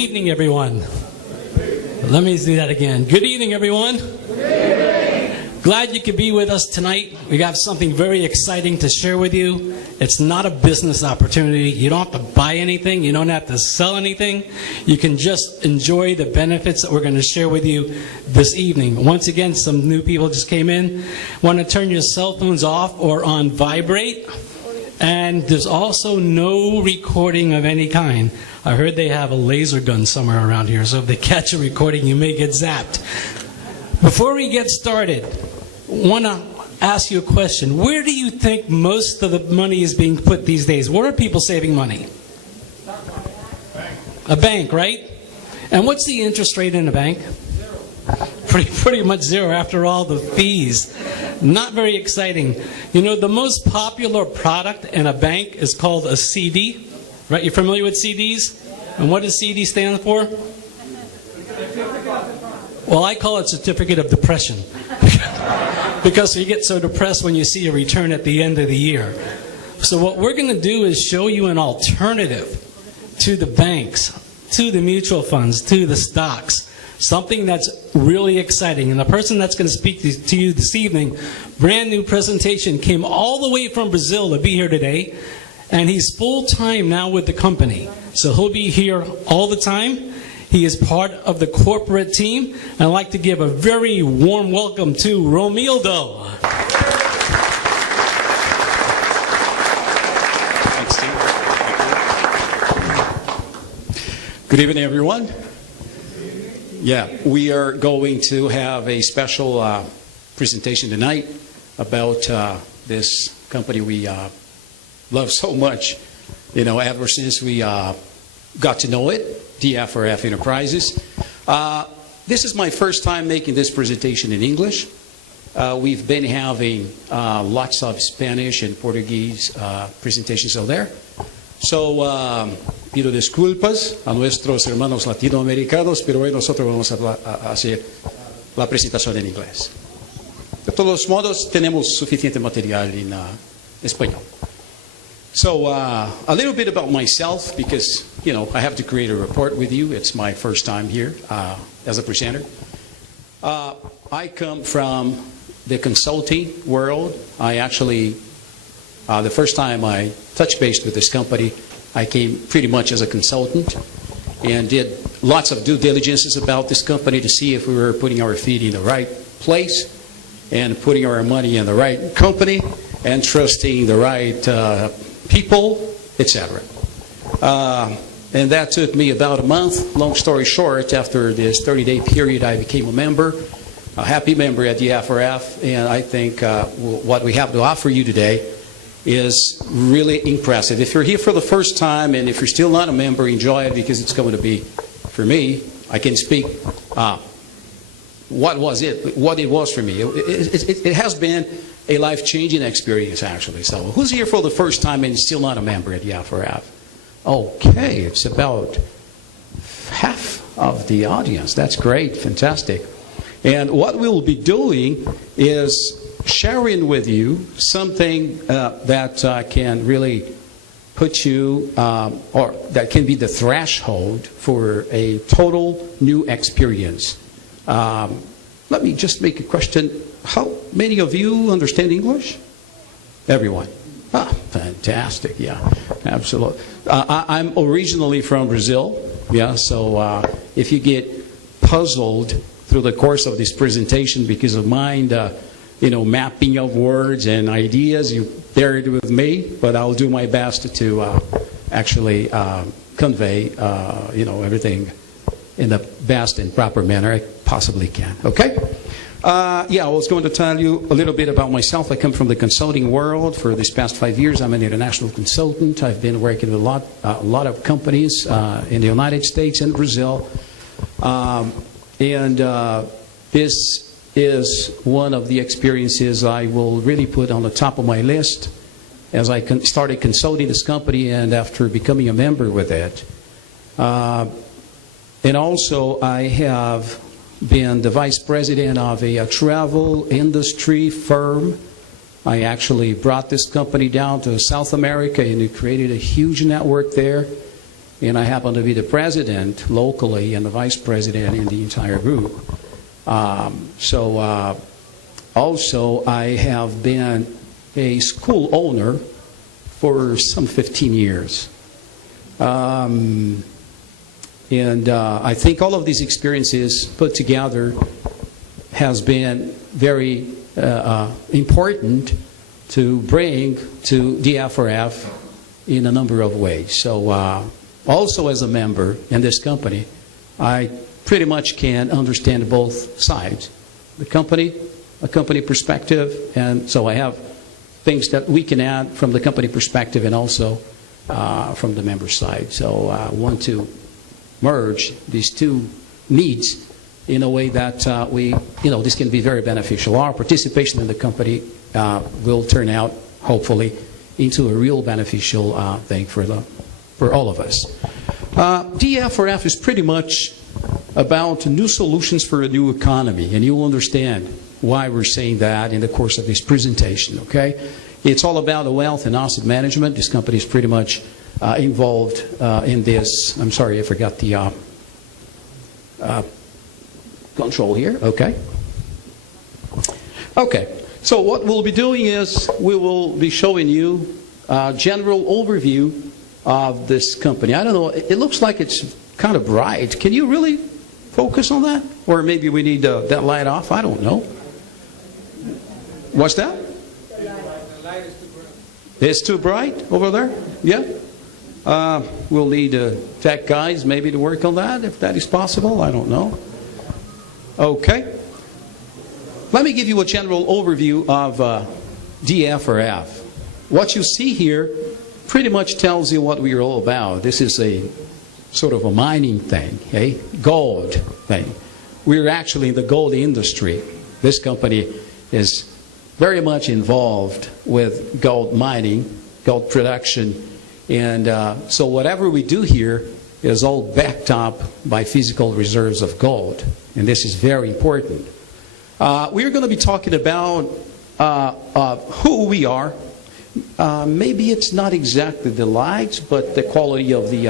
Good evening, everyone. Let me do that again. Good evening, everyone. Glad you could be with us tonight. We got something very exciting to share with you. It's not a business opportunity. You don't have to buy anything. You don't have to sell anything. You can just enjoy the benefits that we're going to share with you this evening. Once again, some new people just came in. Want to turn your cell phones off or on vibrate. And there's also no recording of any kind. I heard they have a laser gun somewhere around here, so if they catch a recording, you may get zapped. Before we get started, I want to ask you a question. Where do you think most of the money is being put these days? Where are people saving money? A bank, right? And what's the interest rate in a bank? Pretty much zero after all the fees. Not very exciting. You know, the most popular product in a bank is called a CD. Right? You're familiar with CDs? And what does CD stand for? Well, I call it Certificate of Depression. Because you get so depressed when you see a return at the end of the year. So what we're going to do is show you an alternative to the banks, to the mutual funds, to the stocks. Something that's really exciting. And the person that's going to speak to you this evening, brand new presentation, came all the way from Brazil to be here today. And he's full-time now with the company. So he'll be here all the time. He is part of the corporate team. And I'd like to give a very warm welcome to Romildo. Thanks, Steve. Good evening, everyone. Yeah, we are going to have a special presentation tonight about this company we love so much, you know, ever since we got to know it, DFRF Enterprises. This is my first time making this presentation in English. We've been having lots of Spanish and Portuguese presentations out there. So, pido disculpas a nuestros hermanos latinoamericanos, pero hoy nosotros vamos a hacer la presentación en inglés. De todos modos, tenemos suficiente material en español. So, a little bit about myself, because, you know, I have to create a report with you. It's my first time here as a presenter. I come from the consulting world. I actually, the first time I touched base with this company, I came pretty much as a consultant and did lots of due diligences about this company to see if we were putting our feet in the right place and putting our money in the right company and trusting the right people, etc. And that took me about a month. Long story short, after this 30-day period, I became a member, a happy member at DFRF, and I think what we have to offer you today is really impressive. If you're here for the first time, and if you're still not a member, enjoy it, because it's going to be, for me, I can speak what it was for me. It has been a life-changing experience, actually. So who's here for the first time and still not a member at DFRF? Okay, it's about half of the audience. That's great, fantastic. And what we'll be doing is sharing with you something that can really put you, or that can be the threshold for a total new experience. Let me just make a question. How many of you understand English? Everyone. Ah, fantastic. Yeah, absolutely. I'm originally from Brazil. Yeah, so if you get puzzled through the course of this presentation because of mind, mapping of words and ideas, you bear it with me, but I'll do my best to actually convey, everything in the best and proper manner I possibly can. Okay? I was going to tell you a little bit about myself. I come from the consulting world. For these past 5 years, I'm an international consultant. I've been working with a lot of companies in the United States and Brazil. This is one of the experiences I will really put on the top of my list as I started consulting this company and after becoming a member with it. And also, I have been the vice president of a travel industry firm. I actually brought this company down to South America and we created a huge network there. and I happen to be the president locally and the vice president in the entire group. Also, I have been a school owner for some 15 years. I think all of these experiences put together has been very important to bring to DFRF in a number of ways. So also as a member in this company, I pretty much can understand both sides. A company perspective, and so I have things that we can add from the company perspective and also from the member side. So I want to merge these two needs in a way that this can be very beneficial. Our participation in the company will turn out, hopefully, into a real beneficial thing for all of us. DFRF is pretty much about new solutions for a new economy, and you'll understand why we're saying that in the course of this presentation, okay? It's all about the wealth and asset management. This company is pretty much involved in this. I'm sorry, I forgot the control here. Okay. Okay. So what we'll be doing is we will be showing you a general overview of this company. I don't know. It looks like it's kind of bright. Can you really focus on that? Or maybe we need that light off. I don't know. What's that? It's too bright over there? Yeah? We'll need tech guys maybe to work on that, if that is possible. I don't know. Okay. Let me give you a general overview of DFRF. What you see here pretty much tells you what we're all about. This is a sort of a mining thing, a gold thing. We're actually in the gold industry. This company is very much involved with gold mining, gold production, and so whatever we do here is all backed up by physical reserves of gold, and this is very important. We're going to be talking about who we are. Maybe it's not exactly the lights, but the quality of the...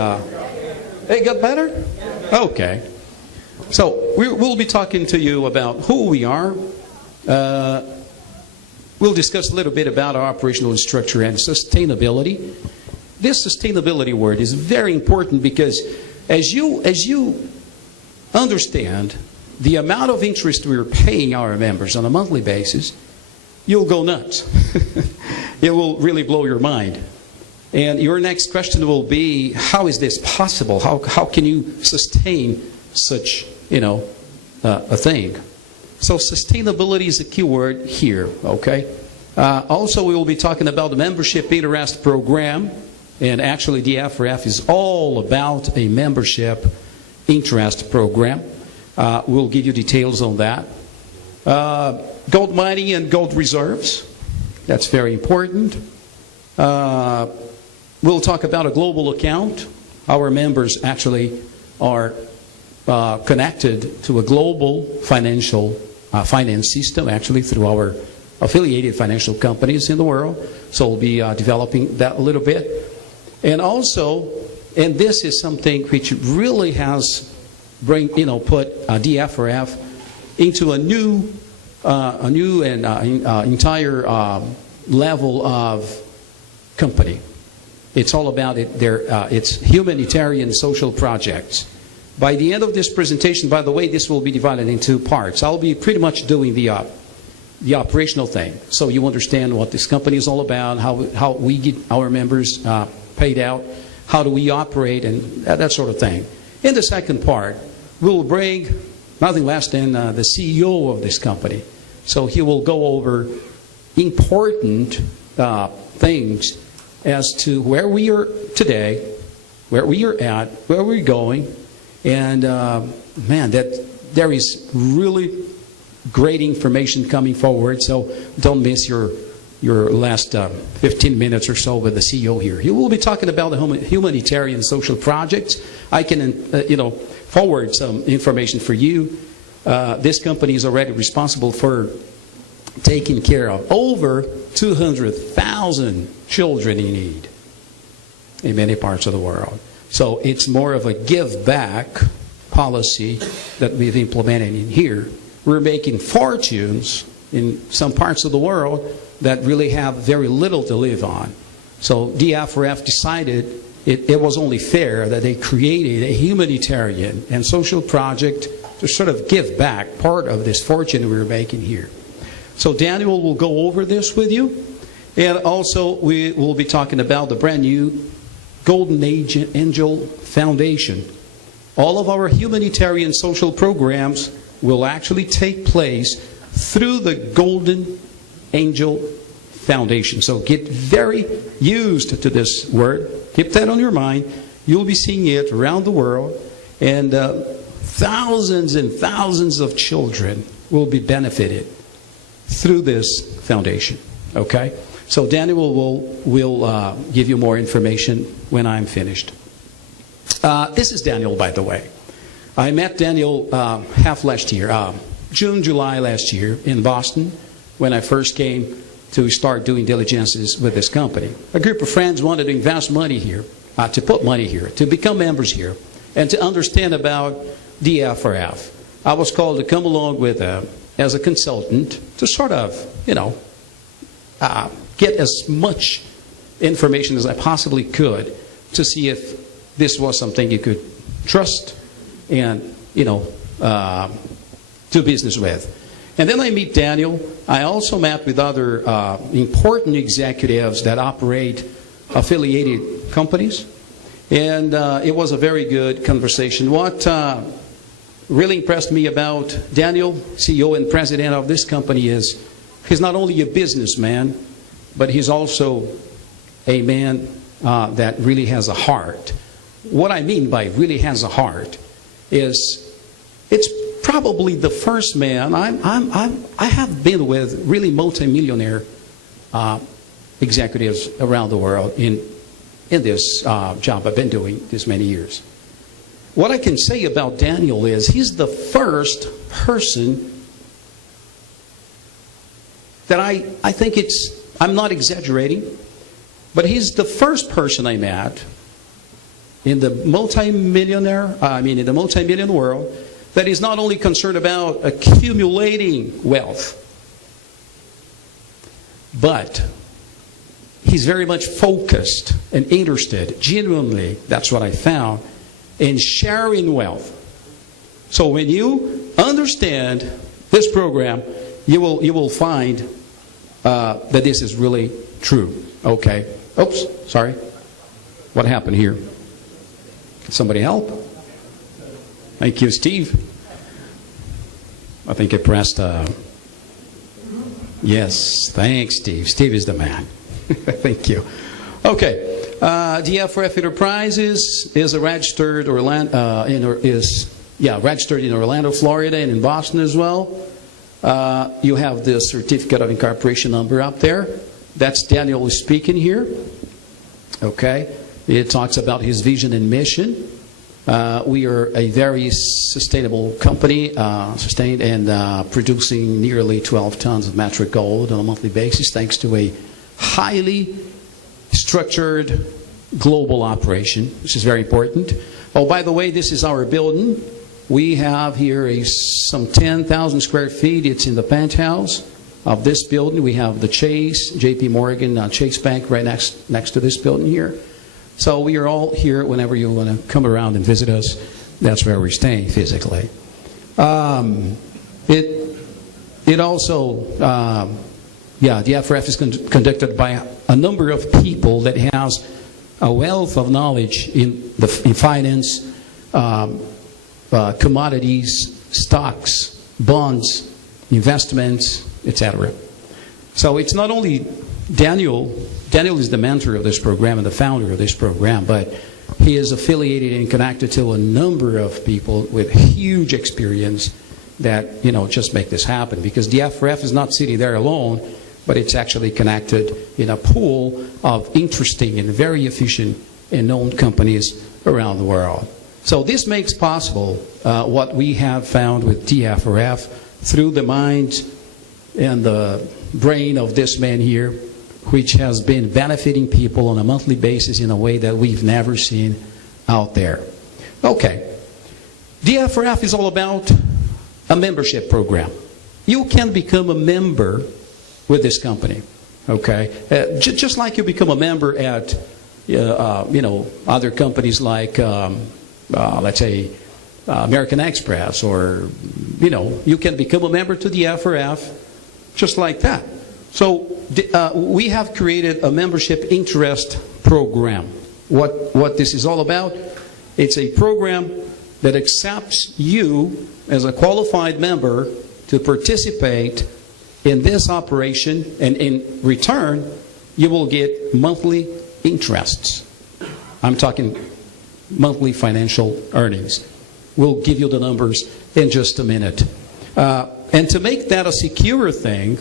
It got better? Okay. So we'll be talking to you about who we are. We'll discuss a little bit about our operational structure and sustainability. This sustainability word is very important because as you understand the amount of interest we're paying our members on a monthly basis, you'll go nuts. It will really blow your mind. And your next question will be, how is this possible? How can you sustain such, a thing? So sustainability is a key word here, okay? Also, we will be talking about the Membership Interest Program. And actually, DFRF is all about a membership interest program. We'll give you details on that. Gold mining and gold reserves. That's very important. We'll talk about a global account. Our members actually are connected to a global finance system, actually through our affiliated financial companies in the world. So we'll be developing that a little bit. And also, and this is something which really has put DFRF into a new and entire level of company. It's all about it's humanitarian social projects. By the end of this presentation, by the way, this will be divided into parts. I'll be pretty much doing the operational thing, so you understand what this company is all about, how we get our members paid out, how do we operate, and that sort of thing. In the second part, we'll bring nothing less than the CEO of this company. So he will go over important things as to where we are today, where we are at, where we're going, and that there is really great information coming forward. So don't miss your last 15 minutes or so with the CEO here. He will be talking about the humanitarian social projects. I can, forward some information for you. This company is already responsible for taking care of over 200,000 children in need in many parts of the world. So it's more of a give back policy that we've implemented in here. We're making fortunes in some parts of the world that really have very little to live on. So DFRF decided it was only fair that they created a humanitarian and social project to sort of give back part of this fortune we were making here. So Daniel will go over this with you. And also we will be talking about the brand new Golden Angel Foundation. All of our humanitarian social programs will actually take place through the Golden Angel Foundation. So get very used to this word. Keep that on your mind. You'll be seeing it around the world. And thousands and thousands of children will be benefited through this foundation. Okay? So Daniel will give you more information when I'm finished. This is Daniel, by the way. I met Daniel half last year, June, July last year in Boston when I first came to start doing diligences with this company. A group of friends wanted to invest money here, to put money here, to become members here, and to understand about DFRF. I was called to come along with as a consultant to sort of, get as much information as I possibly could to see if this was something you could trust and, do business with. And then I meet Daniel. I also met with other important executives that operate affiliated companies. And it was a very good conversation. What really impressed me about Daniel, CEO and president of this company, is he's not only a businessman, but he's also a man that really has a heart. What I mean by really has a heart is it's probably the first man I have been with really multimillionaire executives around the world in this job I've been doing this many years. What I can say about Daniel is he's the first person that I think I'm not exaggerating, but he's the first person I met in the multi-million world that is not only concerned about accumulating wealth, but he's very much focused and interested, genuinely, that's what I found, in sharing wealth. So when you understand this program, you will find that this is really true. Okay. Oops, sorry. What happened here? Can somebody help? Thank you, Steve. I think I pressed... Yes, thanks, Steve. Steve is the man. Thank you. Okay. DFRF Enterprises is a registered registered in Orlando, Florida, and in Boston as well. You have the certificate of incorporation number up there. That's Daniel speaking here. Okay. It talks about his vision and mission. We are a very sustainable company, sustained and producing nearly 12 tons of metric gold on a monthly basis, thanks to a highly structured global operation, which is very important. Oh, by the way, this is our building. We have here some 10,000 square feet. It's in the penthouse of this building. We have the Chase, JP Morgan, Chase Bank right next to this building here. So we are all here whenever you want to come around and visit us. That's where we're staying physically. It also, the DFRF is conducted by a number of people that has a wealth of knowledge in finance, commodities, stocks, bonds, investments, etc. So it's not only Daniel is the mentor of this program and the founder of this program, but he is affiliated and connected to a number of people with huge experience that, just make this happen. Because DFRF is not sitting there alone, but it's actually connected in a pool of interesting and very efficient and known companies around the world. So this makes possible what we have found with DFRF through the mind and the brain of this man here, which has been benefiting people on a monthly basis in a way that we've never seen out there. Okay. DFRF is all about a membership program. You can become a member with this company. Okay. Just like you become a member at, other companies like, let's say, American Express, or, you can become a member to the DFRF just like that. So we have created a membership interest program. What this is all about, it's a program that accepts you as a qualified member to participate in this operation, and in return, you will get monthly interests. I'm talking monthly financial earnings. We'll give you the numbers in just a minute. And to make that a secure thing,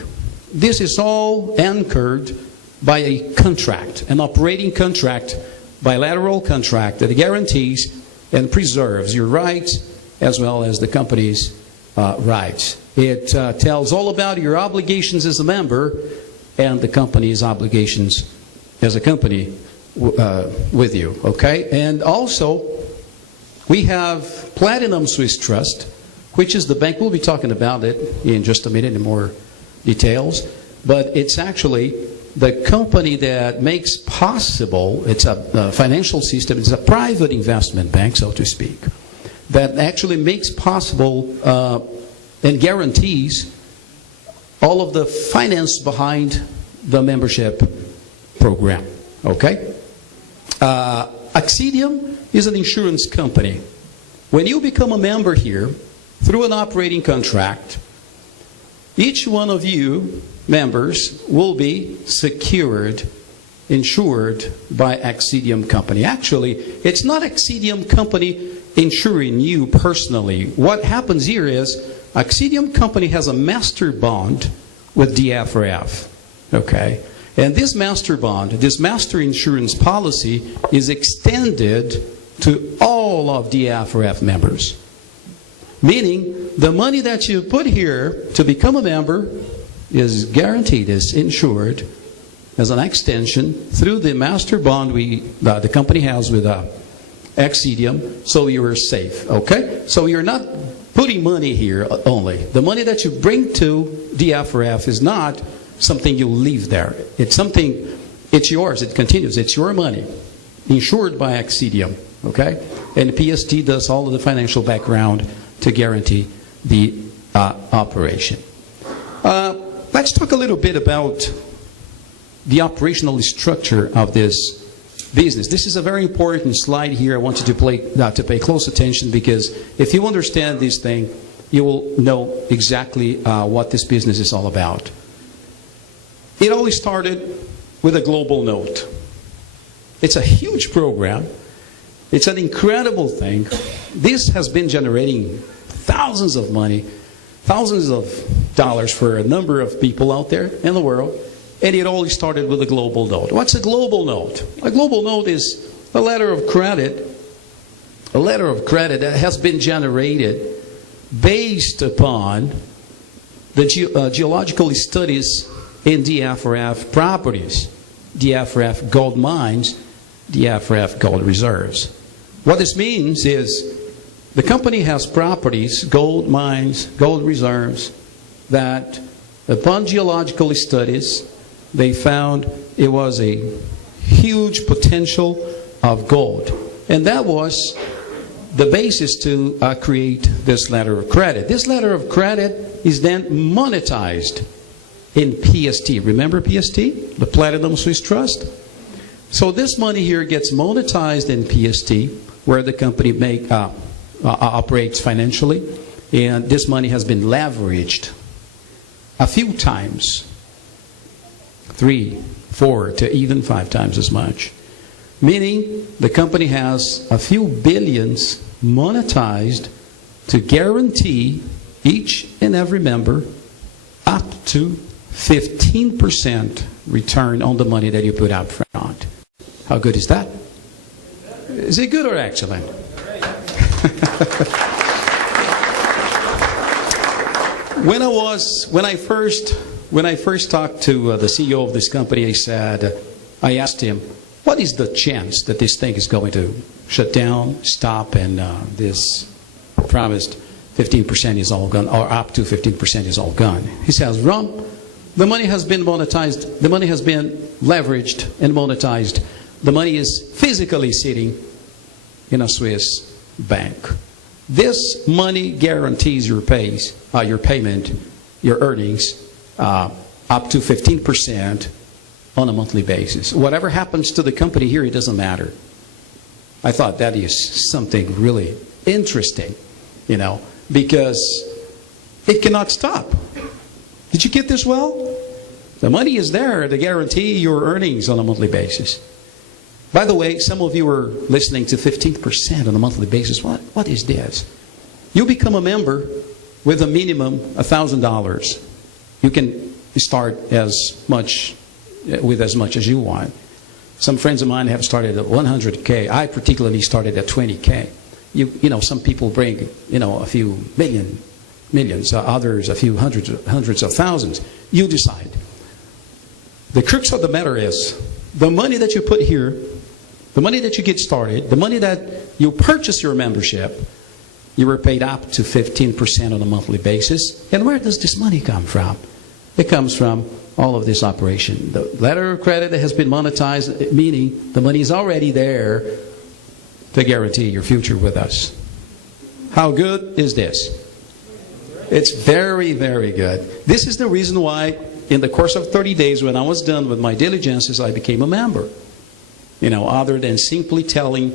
this is all anchored by a contract, an operating contract, bilateral contract that guarantees and preserves your rights as well as the company's rights. It tells all about your obligations as a member and the company's obligations as a company with you. Okay? And also, we have Platinum Swiss Trust, which is the bank. We'll be talking about it in just a minute in more details. But it's actually the company that makes possible, it's a financial system, it's a private investment bank, so to speak, that actually makes possible and guarantees all of the finance behind the membership program. Okay? Axidium is an insurance company. When you become a member here, through an operating contract, each one of you members will be secured, insured by Axidium Company. Actually, it's not Axidium Company insuring you personally. What happens here is Axidium Company has a master bond with DFRF. Okay? And this master bond, this master insurance policy, is extended to all of DFRF members. Meaning, the money that you put here to become a member is guaranteed, is insured as an extension through the master bond the company has with Axidium, so you are safe. Okay? So you're not putting money here only. The money that you bring to DFRF is not something you leave there. It's something, it's yours, it continues. It's your money, insured by Axidium. Okay? And PST does all of the financial background to guarantee the operation. Let's talk a little bit about the operational structure of this business. This is a very important slide here. I want you to pay close attention, because if you understand this thing, you will know exactly what this business is all about. It all started with a global note. It's a huge program. It's an incredible thing. This has been generating thousands of dollars for a number of people out there in the world. And it all started with a global note. What's a global note? A global note is a letter of credit. A letter of credit that has been generated based upon the geological studies in DFRF properties, DFRF gold mines, DFRF gold reserves. What this means is the company has properties, gold mines, gold reserves, that upon geological studies, they found it was a huge potential of gold. And that was the basis to create this letter of credit. This letter of credit is then monetized in PST. Remember PST? The Platinum Swiss Trust? So this money here gets monetized in PST, where the company operates financially. And this money has been leveraged a few times. 3, 4, to even 5 times as much. Meaning the company has a few billions monetized to guarantee each and every member up to 15% return on the money that you put up front. How good is that? Is it good or excellent? When I first talked to the CEO of this company, I asked him, what is the chance that this thing is going to shut down, stop, and this promised 15% is all gone, or up to 15% is all gone? He says, Ron, the money has been monetized, the money has been leveraged and monetized. The money is physically sitting in a Swiss bank. This money guarantees your payment, your earnings, up to 15% on a monthly basis. Whatever happens to the company here, it doesn't matter. I thought that is something really interesting, because it cannot stop. Did you get this well? The money is there to guarantee your earnings on a monthly basis. By the way, some of you are listening to 15% on a monthly basis. What is this? You become a member with a minimum $1,000. You can start with as much as you want. Some friends of mine have started at 100K. I particularly started at 20K. Some people bring, a few millions, others a few hundreds of thousands. You decide. The crux of the matter is, the money that you put here, the money that you get started, the money that you purchase your membership, you were paid up to 15% on a monthly basis. And where does this money come from? It comes from all of this operation. The letter of credit that has been monetized, meaning the money is already there to guarantee your future with us. How good is this? It's very, very good. This is the reason why in the course of 30 days, when I was done with my diligences, I became a member. Other than simply telling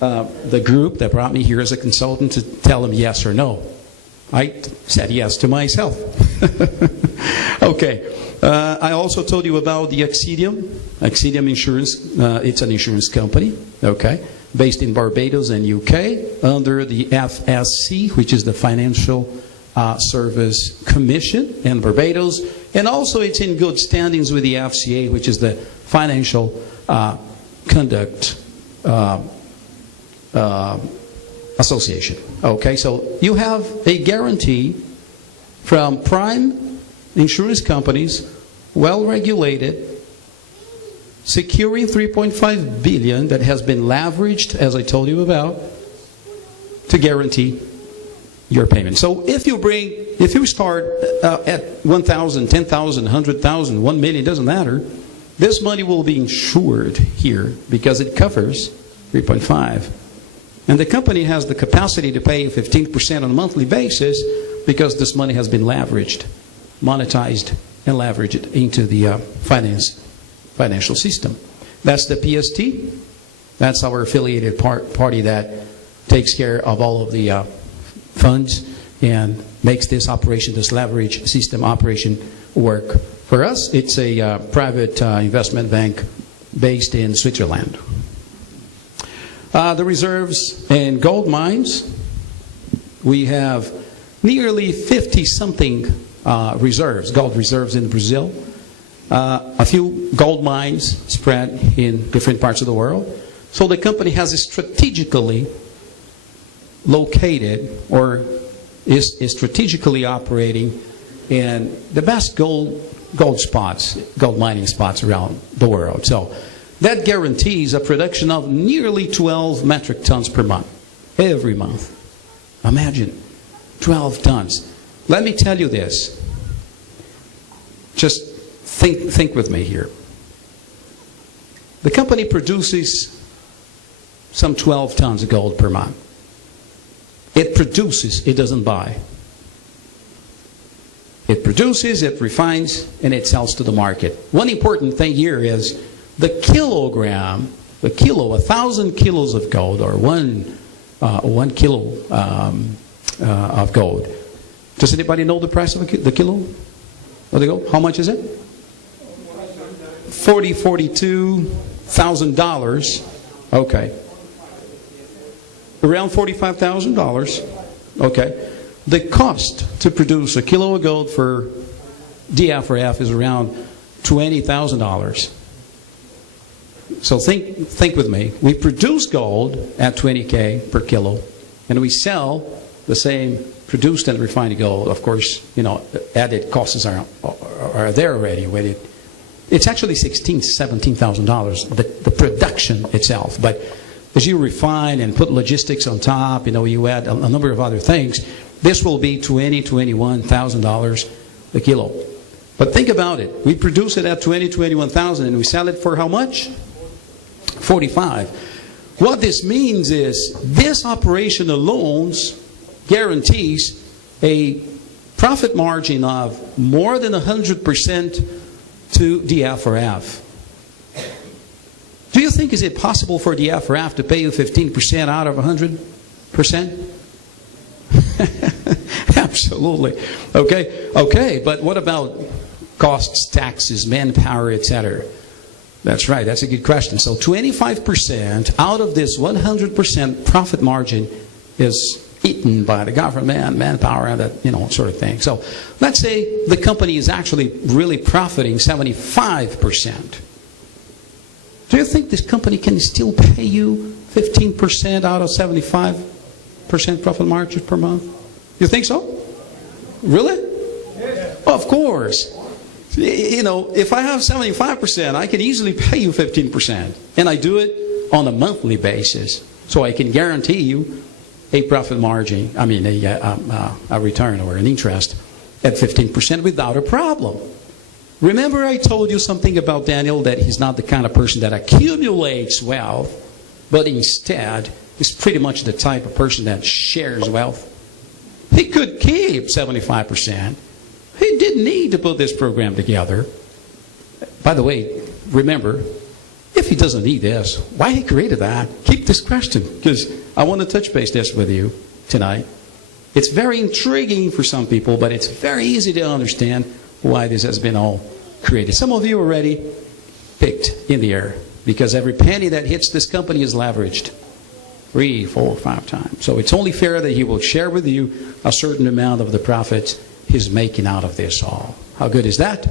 the group that brought me here as a consultant to tell them yes or no. I said yes to myself. Okay. I also told you about the Axidium. Axidium Insurance, it's an insurance company, okay, based in Barbados and UK, under the FSC, which is the Financial Service Commission in Barbados. And also it's in good standings with the FCA, which is the Financial Conduct Association. Okay, so you have a guarantee from prime insurance companies, well regulated, securing $3.5 billion that has been leveraged, as I told you about, to guarantee your payment. So if you start at 1,000, 10,000, 100,000, 1 million, doesn't matter. This money will be insured here because it covers 3.5. And the company has the capacity to pay 15% on a monthly basis because this money has been leveraged, monetized, and leveraged into the financial system. That's the PST. That's our affiliated party that takes care of all of the funds and makes this operation, this leverage system operation work. For us, it's a private investment bank based in Switzerland. The reserves and gold mines, we have nearly 50-something reserves, gold reserves in Brazil. A few gold mines spread in different parts of the world. So the company has strategically located or is strategically operating in the best gold mining spots around the world. So that guarantees a production of nearly 12 metric tons per month, every month. Imagine, 12 tons. Let me tell you this. Just think with me here. The company produces some 12 tons of gold per month. It produces, it doesn't buy. It produces, it refines, and it sells to the market. One important thing here is the kilogram, 1,000 kilos of gold, or 1 kilo of gold. Does anybody know the price of the kilo of the gold? How much is it? $42,000. Okay. Around $45,000. Okay. The cost to produce a kilo of gold for DFRF is around $20,000. So think with me. We produce gold at 20K per kilo, and we sell the same produced and refined gold. Of course, added costs are there already with it. It's actually $16,000, $17,000, the production itself. But as you refine and put logistics on top, you add a number of other things, this will be $20,000, $21,000 a kilo. But think about it. We produce it at $20,000, $21,000, and we sell it for how much? $45,000. What this means is this operation alone guarantees a profit margin of more than 100% to DFRF. Do you think is it possible for DFRF to pay you 15% out of 100%? Absolutely. Okay, but what about costs, taxes, manpower, etc.? That's right, that's a good question. So 25% out of this 100% profit margin is eaten by the government, manpower, and that sort of thing. So let's say the company is actually really profiting 75%. Do you think this company can still pay you 15% out of 75% profit margin per month? You think so? Really? Yes. Of course. If I have 75%, I can easily pay you 15%. And I do it on a monthly basis. So I can guarantee you a profit margin, a return or an interest at 15% without a problem. Remember I told you something about Daniel, that he's not the kind of person that accumulates wealth, but instead is pretty much the type of person that shares wealth. He could keep 75%. He didn't need to put this program together. By the way, remember, if he doesn't need this, why he created that? Keep this question, because I want to touch base this with you tonight. It's very intriguing for some people, but it's very easy to understand why this has been all created. Some of you already picked in the air, because every penny that hits this company is leveraged 3, 4, 5 times. So it's only fair that he will share with you a certain amount of the profits he's making out of this all. How good is that?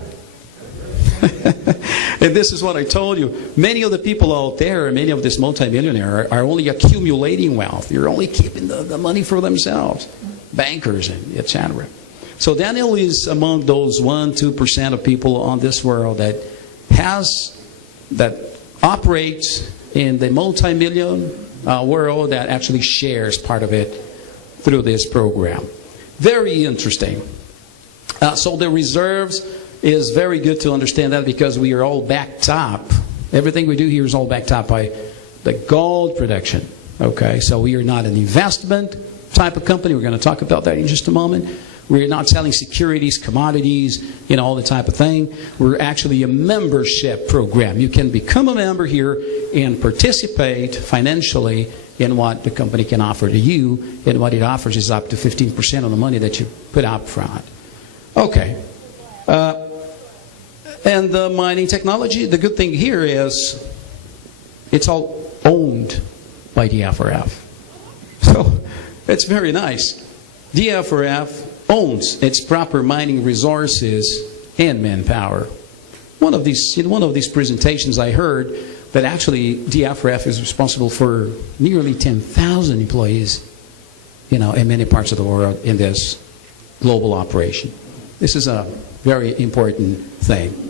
And this is what I told you. Many of the people out there, many of this multimillionaires are only accumulating wealth. They're only keeping the money for themselves. Bankers and etc. So Daniel is among those 1-2% of people on this world that operates in the multi-million world, that actually shares part of it through this program. Very interesting. So the reserves is very good to understand that, because we are all backed up. Everything we do here is all backed up by the gold production. Okay, so we are not an investment type of company. We're going to talk about that in just a moment. We're not selling securities, commodities, all the type of thing. We're actually a membership program. You can become a member here and participate financially in what the company can offer to you. And what it offers is up to 15% of the money that you put up front. Okay. And the mining technology, the good thing here is it's all owned by DFRF. So it's very nice. DFRF owns its proper mining resources and manpower. In one of these presentations I heard that actually DFRF is responsible for nearly 10,000 employees, in many parts of the world in this global operation. This is a very important thing.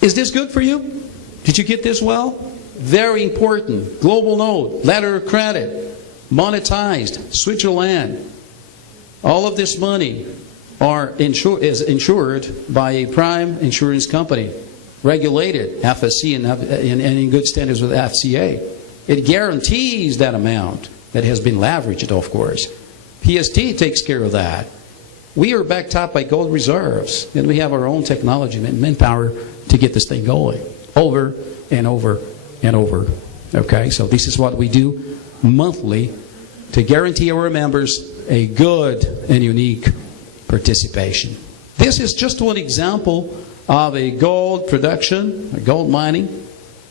Is this good for you? Did you get this well? Very important. Global node, letter of credit, monetized, Switzerland. All of this money is insured by a prime insurance company, regulated, FSC, and in good standards with FCA. It guarantees that amount that has been leveraged, of course. PST takes care of that. We are backed up by gold reserves, and we have our own technology and manpower to get this thing going over and over and over. Okay, so this is what we do monthly to guarantee our members a good and unique participation. This is just one example of a gold production, a gold mining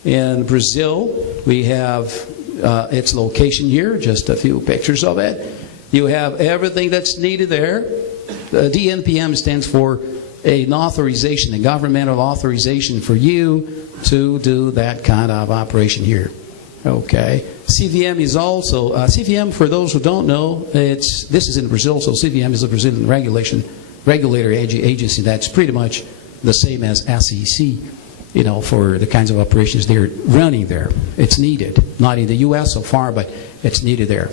in Brazil. We have its location here, just a few pictures of it. You have everything that's needed there. The DNPM stands for an authorization, a governmental authorization for you to do that kind of operation here. Okay. CVM is also, CVM, for those who don't know, this is in Brazil, so CVM is a Brazilian regulator agency that's pretty much the same as SEC, for the kinds of operations they're running there. It's needed. Not in the U.S. so far, but it's needed there.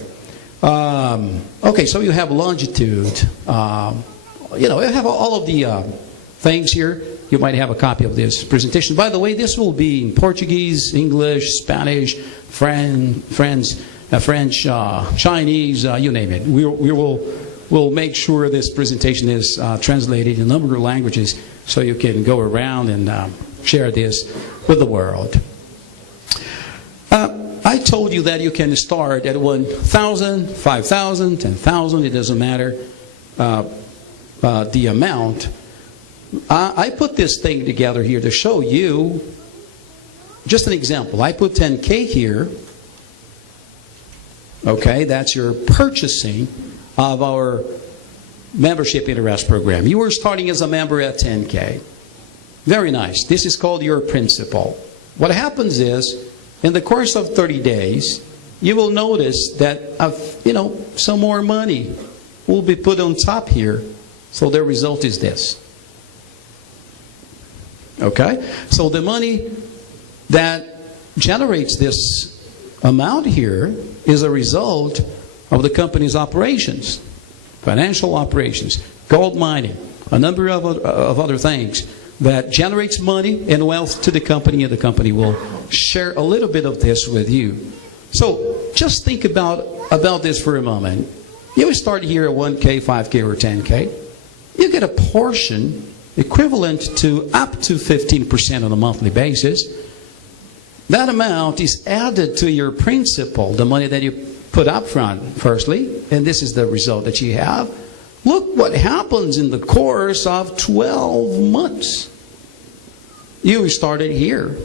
Okay, so you have longitude. You have all of the things here. You might have a copy of this presentation. By the way, this will be in Portuguese, English, Spanish, French, Chinese, you name it. We'll make sure this presentation is translated in a number of languages so you can go around and share this with the world. I told you that you can start at 1,000, 5,000, 10,000, it doesn't matter the amount. I put this thing together here to show you just an example. I put 10K here. Okay, that's your purchasing of our membership interest program. You were starting as a member at 10K. Very nice. This is called your principal. What happens is, in the course of 30 days, you will notice that some more money will be put on top here. So the result is this. Okay? So the money that generates this amount here is a result of the company's operations, financial operations, gold mining, a number of other things that generates money and wealth to the company, and the company will share a little bit of this with you. So just think about this for a moment. You would start here at 1K, 5K, or 10K. You get a portion equivalent to up to 15% on a monthly basis. That amount is added to your principal, the money that you put up front, firstly, and this is the result that you have. Look what happens in the course of 12 months. You started here.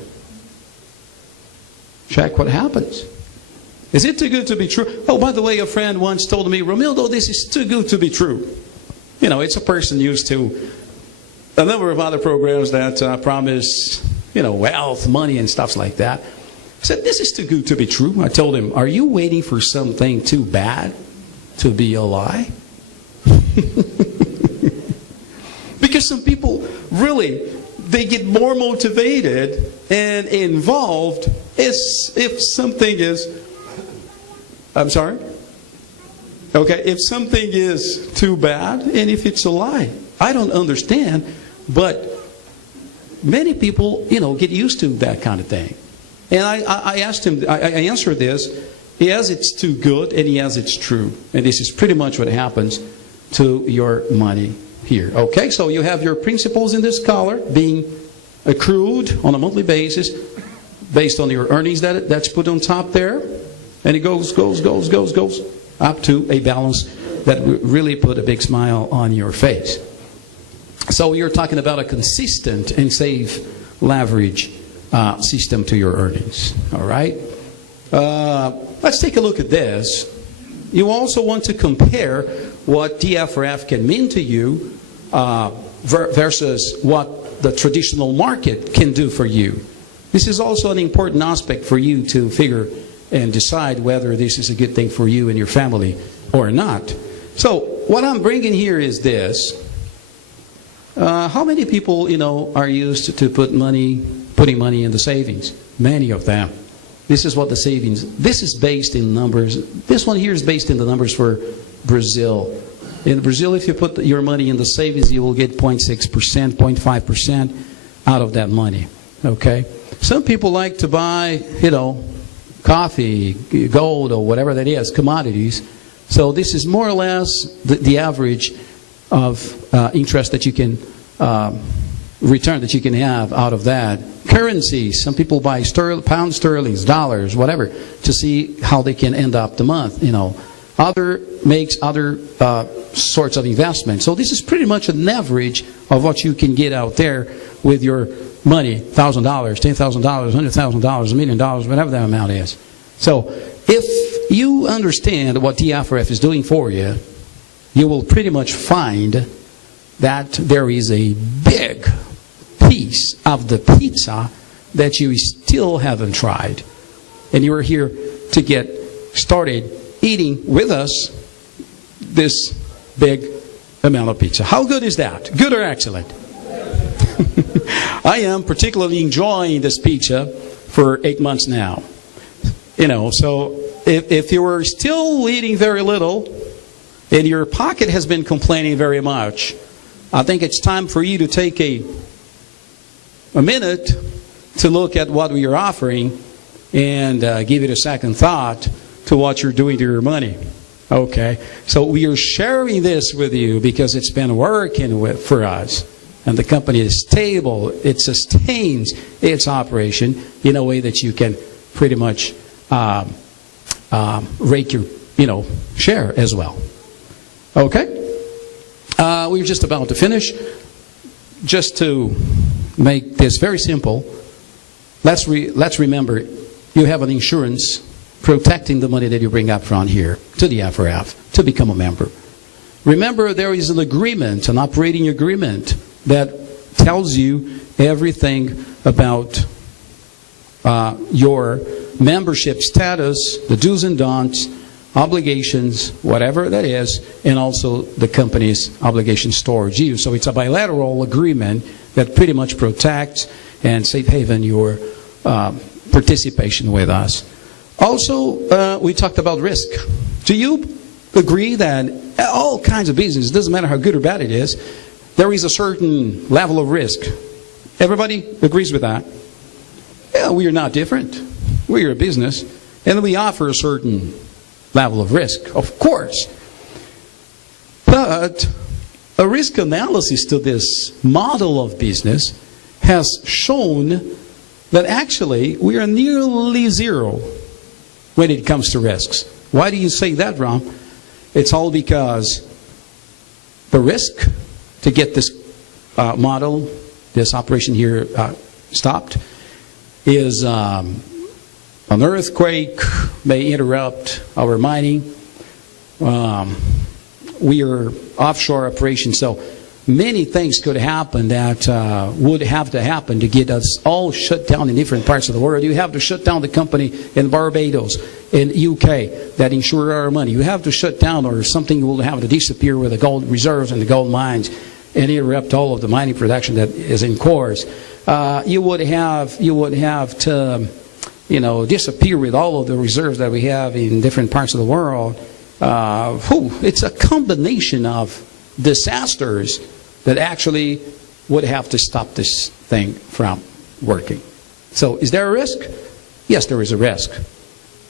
Check what happens. Is it too good to be true? Oh, by the way, a friend once told me, Romildo, this is too good to be true. It's a person used to a number of other programs that promise, wealth, money, and stuff like that. I said, this is too good to be true. I told him, are you waiting for something too bad to be a lie? Because some people really, they get more motivated and involved if something is, I'm sorry? Okay, if something is too bad and if it's a lie. I don't understand, but many people, get used to that kind of thing. And I asked him, I answered this, yes, it's too good, and yes, it's true. And this is pretty much what happens to your money here. Okay, so you have your principals in this color being accrued on a monthly basis based on your earnings that's put on top there. And it goes up to a balance that really put a big smile on your face. So you're talking about a consistent and safe leverage system to your earnings. All right? Let's take a look at this. You also want to compare what DFRF can mean to you versus what the traditional market can do for you. This is also an important aspect for you to figure and decide whether this is a good thing for you and your family or not. So what I'm bringing here is this. How many people, are used to putting money in the savings? Many of them. This is what the savings, this is based in numbers. This one here is based in the numbers for Brazil. In Brazil, if you put your money in the savings, you will get 0.6%, 0.5% out of that money. Okay? Some people like to buy, coffee, gold, or whatever that is, commodities. So this is more or less the average of interest that you can return that you can have out of that. Currencies, some people buy pound sterlings, dollars, whatever, to see how they can end up the month. Other makes other sorts of investments. So this is pretty much an average of what you can get out there with your money, $1,000, $10,000, $100,000, $1 million, whatever that amount is. So if you understand what DFRF is doing for you, you will pretty much find that there is a big piece of the pizza that you still haven't tried. And you are here to get started eating with us this big amount of pizza. How good is that? Good or excellent? I am particularly enjoying this pizza for 8 months now. So if you were still eating very little and your pocket has been complaining very much, I think it's time for you to take a minute to look at what we are offering and give it a second thought to what you're doing to your money. Okay, so we are sharing this with you because it's been working for us. And the company is stable. It sustains its operation in a way that you can pretty much rate your share as well. Okay, we're just about to finish. Just to make this very simple, let's remember you have an insurance protecting the money that you bring up front here to the DFRF to become a member. Remember, there is an agreement, an operating agreement that tells you everything about your membership status, the do's and don'ts, obligations, whatever that is, and also the company's obligations towards you. So it's a bilateral agreement that pretty much protects and safe haven your participation with us. Also, we talked about risk. Do you agree that all kinds of business, doesn't matter how good or bad it is, there is a certain level of risk? Everybody agrees with that? Yeah, we are not different. We are a business, and we offer a certain level of risk, of course. But a risk analysis to this model of business has shown that actually we are nearly zero when it comes to risks. Why do you say that, Ron? It's all because the risk to get this model, this operation here stopped, is an earthquake may interrupt our mining. We are offshore operation, so many things could happen that would have to happen to get us all shut down in different parts of the world. You have to shut down the company in Barbados, in UK, that insure our money. You have to shut down, or something will have to disappear with the gold reserves and the gold mines and interrupt all of the mining production that is in course. You would have to, disappear with all of the reserves that we have in different parts of the world. It's a combination of disasters that actually would have to stop this thing from working. So is there a risk? Yes, there is a risk.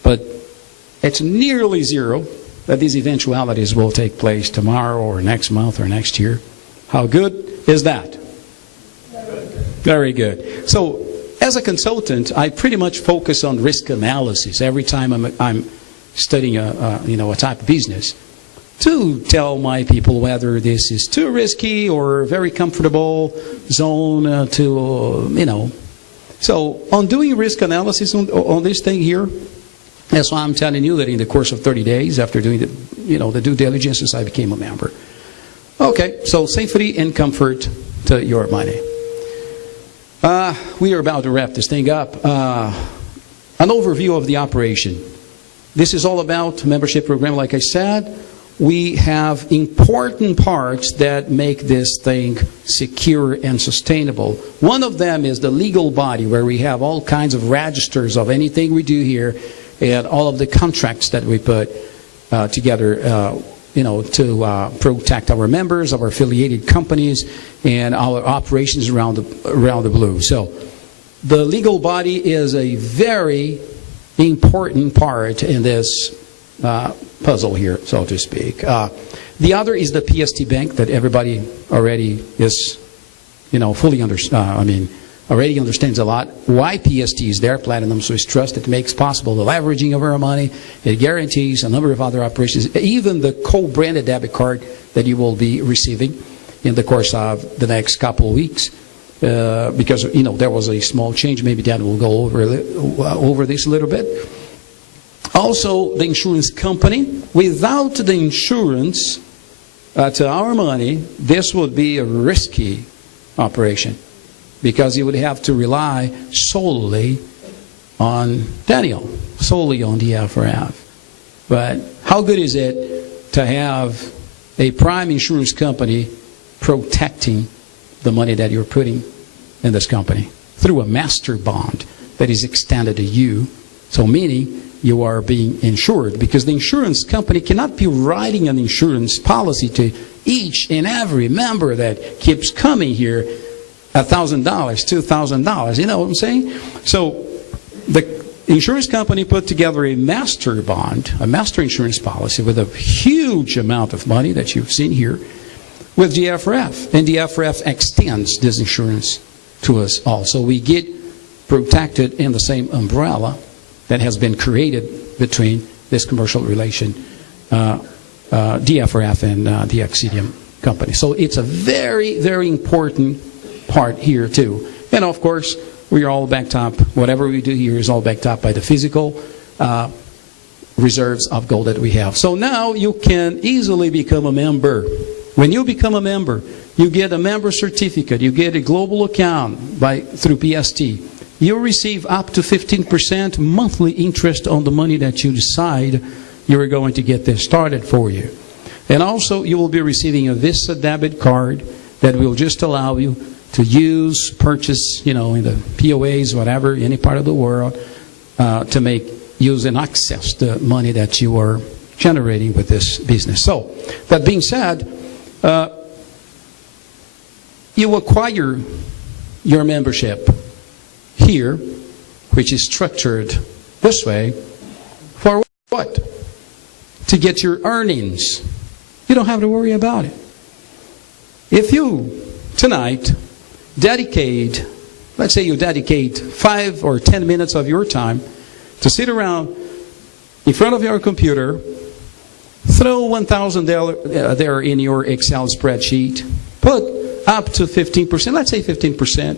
But it's nearly zero that these eventualities will take place tomorrow or next month or next year. How good is that? Very good. So as a consultant, I pretty much focus on risk analysis every time I'm studying a type of business, to tell my people whether this is too risky or very comfortable zone So on doing risk analysis on this thing here, that's why I'm telling you that in the course of 30 days after doing the due diligences, I became a member. Okay, so safety and comfort to your money. We are about to wrap this thing up. An overview of the operation. This is all about membership program, like I said. We have important parts that make this thing secure and sustainable. One of them is the legal body, where we have all kinds of registers of anything we do here and all of the contracts that we put together to protect our members, our affiliated companies, and our operations around the blue. So the legal body is a very important part in this puzzle here, so to speak. The other is the PST Bank that everybody already is, fully already understands a lot. Why PST is there, Platinum Swiss Trust. It makes possible the leveraging of our money. It guarantees a number of other operations, even the co-branded debit card that you will be receiving in the course of the next couple of weeks. Because, there was a small change. Maybe Dan will go over this a little bit. Also, the insurance company. Without the insurance to our money, this would be a risky operation, because you would have to rely solely on Daniel, solely on DFRF. But how good is it to have a prime insurance company protecting the money that you're putting in this company through a master bond that is extended to you. So meaning you are being insured, because the insurance company cannot be writing an insurance policy to each and every member that keeps coming here $1,000, $2,000. You know what I'm saying? So the insurance company put together a master bond, a master insurance policy with a huge amount of money that you've seen here with DFRF. And DFRF extends this insurance to us all. So we get protected in the same umbrella that has been created between this commercial relation, DFRF and the Exidium company. So it's a very, very important part here too. And of course, we are all backed up. Whatever we do here is all backed up by the physical reserves of gold that we have. So now you can easily become a member. When you become a member, you get a member certificate. You get a global account through PST. You'll receive up to 15% monthly interest on the money that you decide you're going to get this started for you. And also, you will be receiving a Visa debit card that will just allow you to use, purchase, in the POAs, whatever, any part of the world, to make use and access the money that you are generating with this business. So, that being said, you acquire your membership here, which is structured this way, for what? To get your earnings. You don't have to worry about it. If you, tonight, dedicate, let's say you dedicate 5 or 10 minutes of your time to sit around in front of your computer, throw $1,000 there in your Excel spreadsheet, put up to 15%, let's say 15%,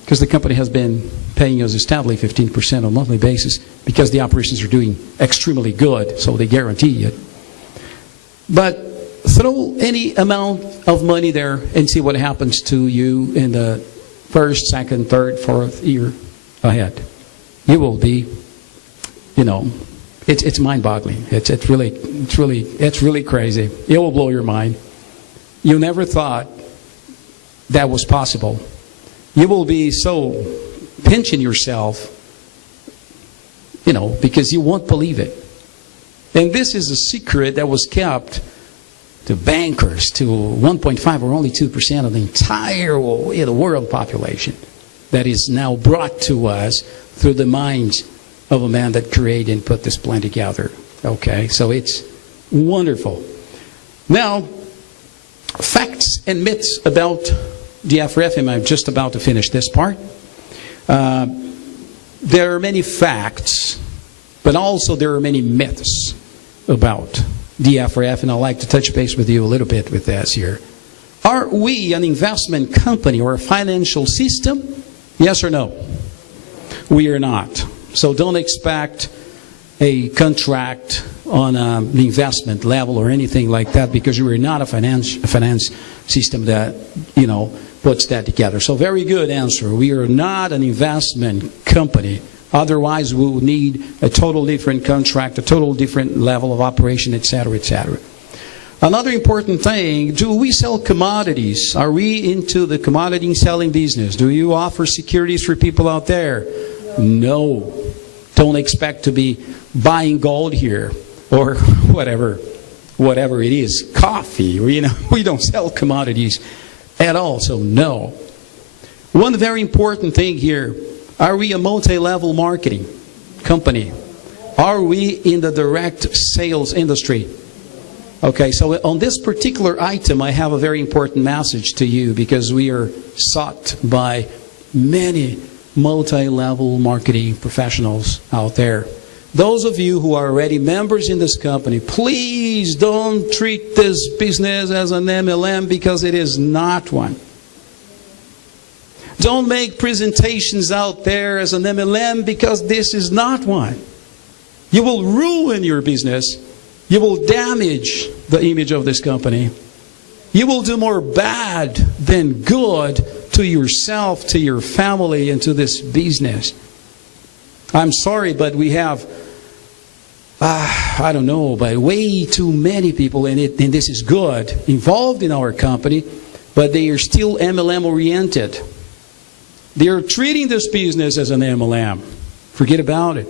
because the company has been paying us steadily 15% on a monthly basis because the operations are doing extremely good, so they guarantee it. But throw any amount of money there and see what happens to you in the first, second, third, fourth year ahead. You will be, it's mind-boggling. It's really crazy. It will blow your mind. You never thought that was possible. You will be so pinching yourself, because you won't believe it. And this is a secret that was kept to bankers, to 1.5 or only 2% of the entire world population, that is now brought to us through the minds of a man that created and put this plan together. Okay, so it's wonderful. Now, facts and myths about DFRF, and I'm just about to finish this part. There are many facts, but also there are many myths about DFRF, and I'd like to touch base with you a little bit with this here. Are we an investment company or a financial system? Yes or no? We are not. So don't expect a contract on the investment level or anything like that, because we are not a finance system that, puts that together. So very good answer. We are not an investment company. Otherwise, we would need a total different contract, a total different level of operation, etc., etc. Another important thing, do we sell commodities? Are we into the commodity selling business? Do you offer securities for people out there? No. Don't expect to be buying gold here or whatever it is, coffee. We don't sell commodities at all, so no. One very important thing here, are we a multi-level marketing company? Are we in the direct sales industry? Okay, so on this particular item, I have a very important message to you, because we are sought by many multi-level marketing professionals out there. Those of you who are already members in this company, please don't treat this business as an MLM, because it is not one. Don't make presentations out there as an MLM, because this is not one. You will ruin your business. You will damage the image of this company. You will do more bad than good to yourself, to your family, and to this business. I'm sorry, but we have, I don't know, but way too many people, and this is good, involved in our company, but they are still MLM oriented. They're treating this business as an MLM. Forget about it.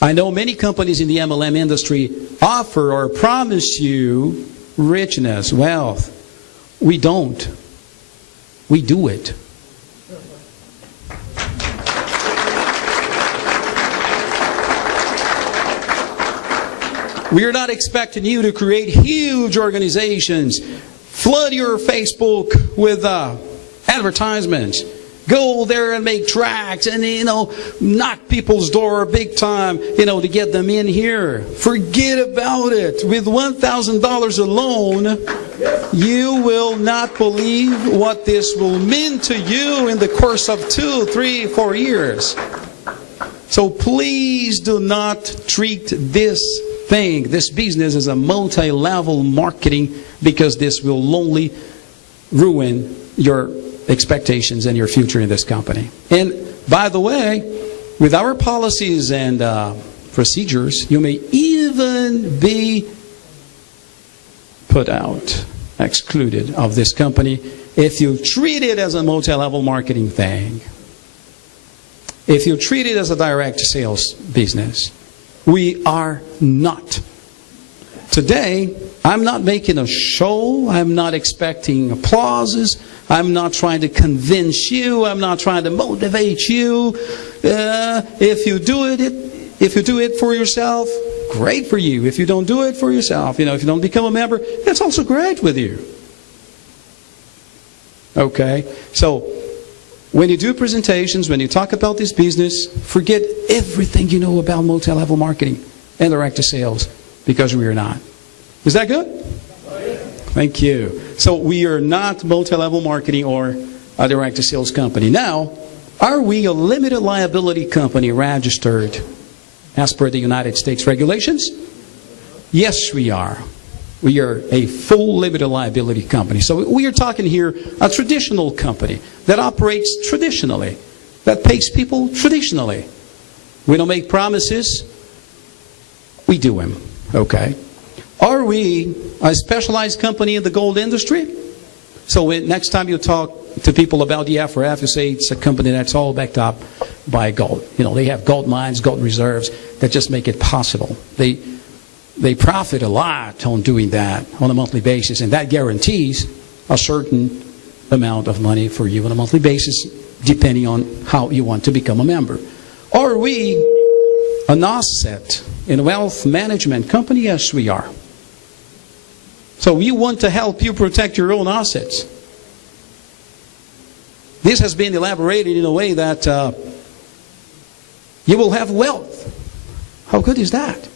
I know many companies in the MLM industry offer or promise you richness, wealth. We don't. We do it. We are not expecting you to create huge organizations, flood your Facebook with advertisements, go there and make tracts and, knock people's door big time, to get them in here. Forget about it. With $1,000 alone, you will not believe what this will mean to you in the course of 2, 3, 4 years. So please do not treat this business as a multi-level marketing, because this will only ruin your expectations and your future in this company. And by the way, with our policies and procedures, you may even be put out, excluded of this company, if you treat it as a multi-level marketing thing. If you treat it as a direct sales business. We are not. Today, I'm not making a show. I'm not expecting applauses. I'm not trying to convince you. I'm not trying to motivate you. If you do it for yourself, great for you. If you don't do it for yourself, if you don't become a member, that's also great with you. Okay? So, when you do presentations, when you talk about this business, forget everything you know about multi-level marketing and direct sales, because we are not. Is that good? Thank you. So we are not multi-level marketing or a direct sales company. Now, are we a limited liability company registered as per the United States regulations? Yes, we are. We are a full limited liability company. So we are talking here a traditional company that operates traditionally, that pays people traditionally. We don't make promises. We do them. Okay. Are we a specialized company in the gold industry? So next time you talk to people about DFRF, you say it's a company that's all backed up by gold. They have gold mines, gold reserves that just make it possible. They profit a lot on doing that on a monthly basis, and that guarantees a certain amount of money for you on a monthly basis, depending on how you want to become a member. Are we an asset in a wealth management company? Yes, we are. So we want to help you protect your own assets. This has been elaborated in a way that you will have wealth. How good is that?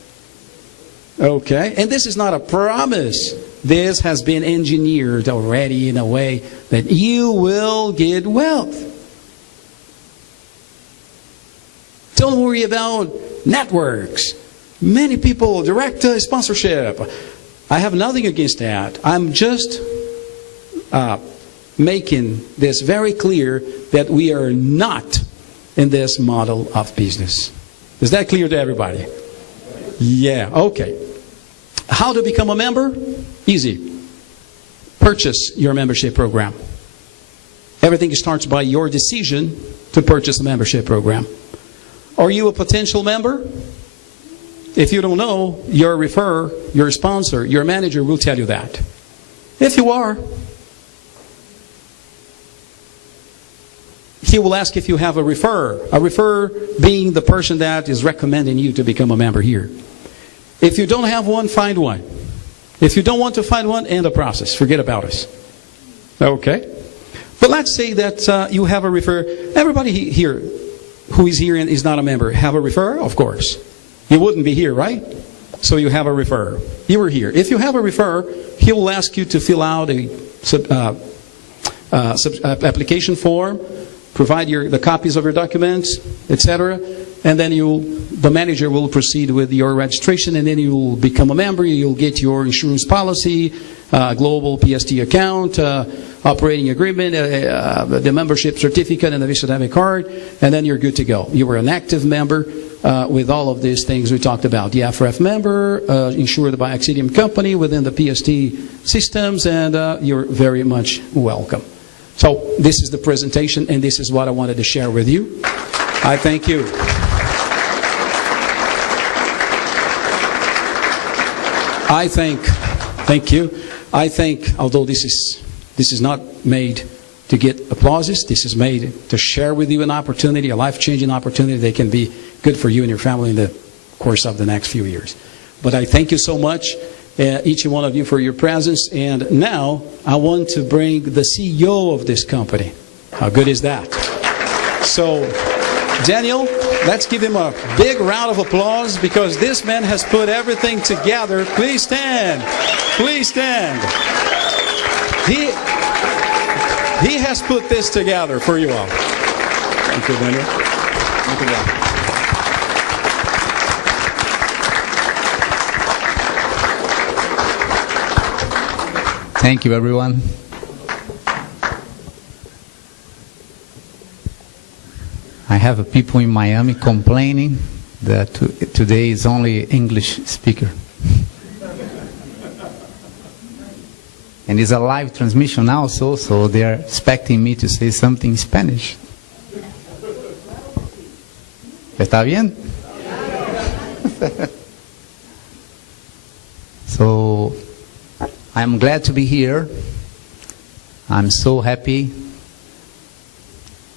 Okay, and this is not a promise. This has been engineered already in a way that you will get wealth. Don't worry about networks. Many people direct sponsorship. I have nothing against that. I'm just making this very clear that we are not in this model of business. Is that clear to everybody? Yeah, okay. How to become a member? Easy. Purchase your membership program. Everything starts by your decision to purchase a membership program. Are you a potential member? If you don't know, your referrer, your sponsor, your manager will tell you that. If you are, he will ask if you have a referrer. A referrer being the person that is recommending you to become a member here. If you don't have one, find one. If you don't want to find one, end the process. Forget about us. Okay? But let's say that you have a referrer. Everybody here who is here and is not a member have a referrer? Of course. You wouldn't be here, right? So you have a referrer. You were here. If you have a referrer, he will ask you to fill out a application form, provide the copies of your documents, etc. And then the manager will proceed with your registration, and then you will become a member. You'll get your insurance policy, global PST account, operating agreement, the membership certificate, and the Visa debit card, and then you're good to go. You were an active member with all of these things we talked about. The DFRF member, insured by Axidium Company within the PST systems, and you're very much welcome. So this is the presentation, and this is what I wanted to share with you. I thank you. Thank you. I think, although this is not made to get applauses, this is made to share with you an opportunity, a life-changing opportunity that can be good for you and your family in the course of the next few years. But I thank you so much, each and one of you, for your presence. And now I want to bring the CEO of this company. How good is that? So, Daniel, let's give him a big round of applause because this man has put everything together. Please stand. Please stand. He has put this together for you all. Thank you, Daniel. Thank you, Daniel. Thank you, everyone. I have people in Miami complaining that today is only English speaker. And it's a live transmission also, so they're expecting me to say something in Spanish. ¿Está bien? So, I'm glad to be here. I'm so happy.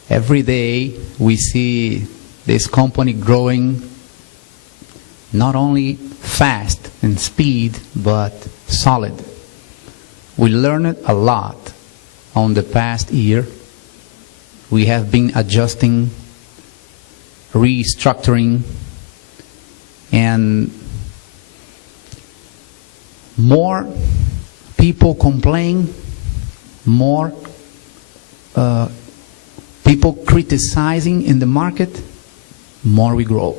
Every day we see this company growing not only fast in speed, but solid. We learned a lot on the past year. We have been adjusting, restructuring, and more people complain, more people criticizing in the market, more we grow.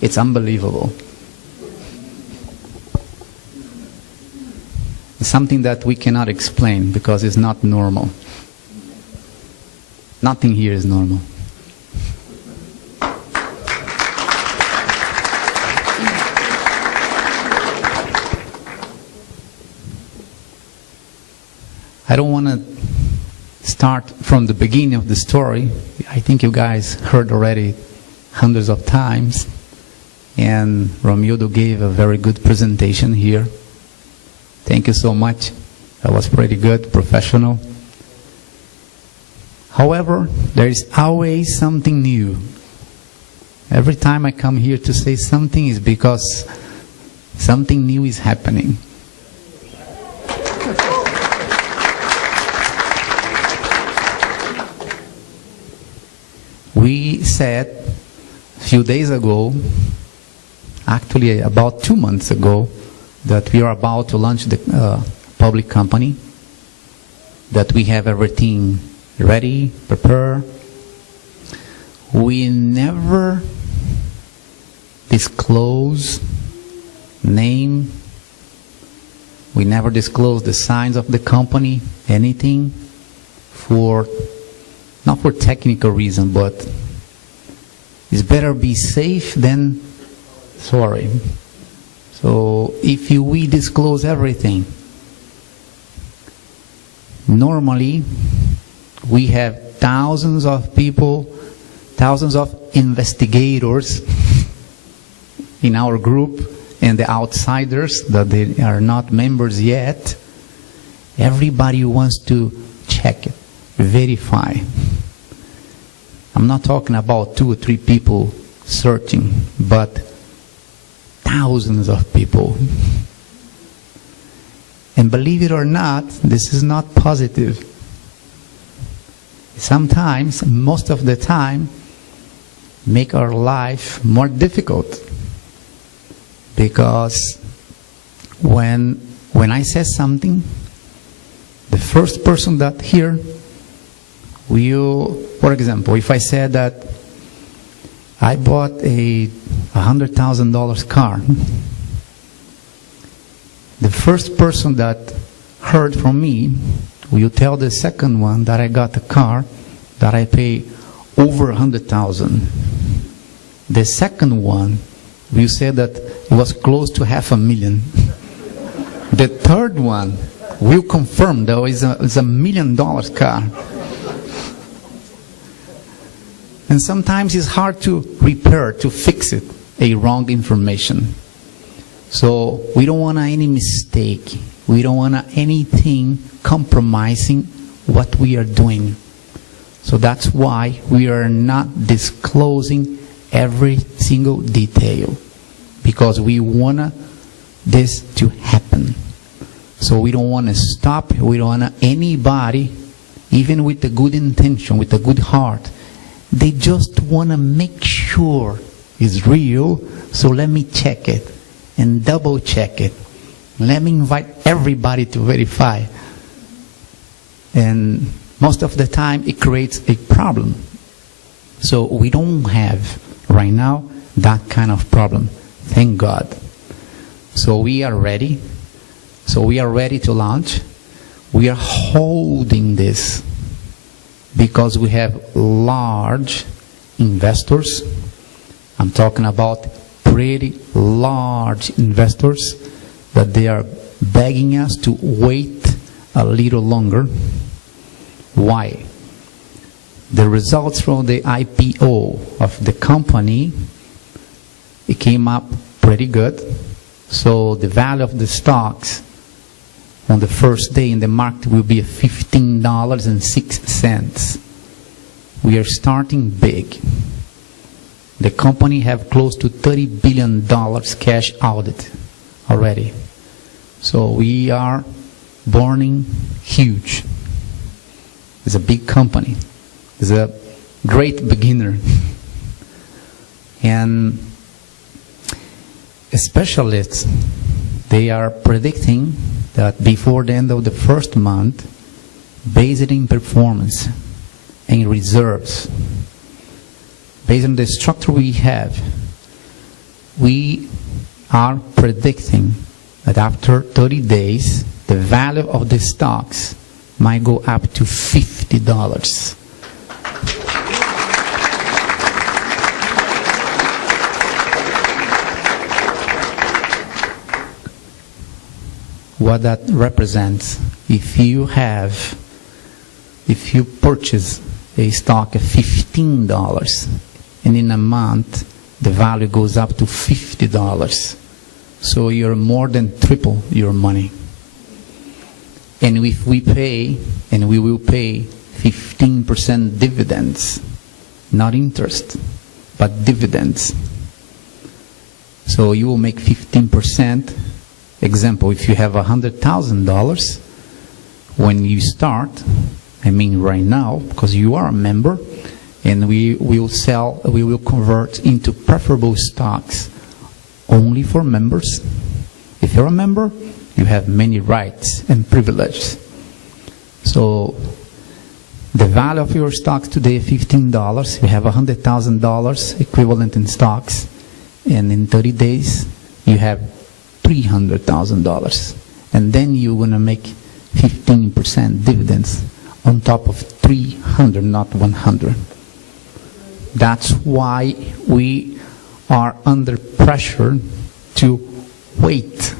It's unbelievable. It's something that we cannot explain because it's not normal. Nothing here is normal. I don't want to start from the beginning of the story. I think you guys heard already hundreds of times. And Romildo gave a very good presentation here. Thank you so much. That was pretty good, professional. However, there is always something new. Every time I come here to say something is because something new is happening. We said a few days ago, actually about 2 months ago, that we are about to launch the public company, that we have everything ready, prepared. We never disclose name. We never disclose the signs of the company, anything, not for technical reason, but it's better be safe than sorry. So if we disclose everything, normally we have thousands of people, thousands of investigators in our group, and the outsiders that they are not members yet. Everybody wants to check it, verify. I'm not talking about 2 or 3 people searching, but thousands of people. And believe it or not, this is not positive. Sometimes, most of the time, make our life more difficult. Because when I say something, the first person that hear will, for example, if I said that I bought a $100,000 car, the first person that heard from me will tell the second one that I got a car that I pay over $100,000. The second one will say that it was close to $500,000. The third one We'll confirm, though, it's a $1 million car. And sometimes it's hard to repair, to fix it, a wrong information. So we don't want any mistake. We don't want anything compromising what we are doing. So that's why we are not disclosing every single detail, because we want this to happen. So we don't want to stop. We don't want anybody, even with a good intention, with a good heart, they just want to make sure it's real. So let me check it and double check it. Let me invite everybody to verify. And most of the time it creates a problem. So we don't have right now that kind of problem. Thank God. So we are ready. So we are ready to launch. We are holding this because we have large investors. I'm talking about pretty large investors that they are begging us to wait a little longer. Why? The results from the IPO of the company, it came up pretty good. So the value of the stocks on the first day in the market will be $15.06. We are starting big. The company have close to $30 billion cash audit already. So we are burning huge. It's a big company. It's a great beginner. And specialists, they are predicting that before the end of the first month, based in performance and reserves, based on the structure we have, we are predicting that after 30 days, the value of the stocks might go up to $50. What that represents, if you purchase a stock at $15 and in a month the value goes up to $50, so you're more than triple your money. And if we pay, and we will pay 15% dividends, not interest, but dividends, so you will make 15%. Example, if you have $100,000, when you start, I mean right now, because you are a member, and we will convert into preferable stocks only for members. If you're a member, you have many rights and privileges. So the value of your stocks today is $15. You have $100,000 equivalent in stocks, and in 30 days you have $300,000, and then you're going to make 15% dividends on top of 300, not 100. That's why we are under pressure to wait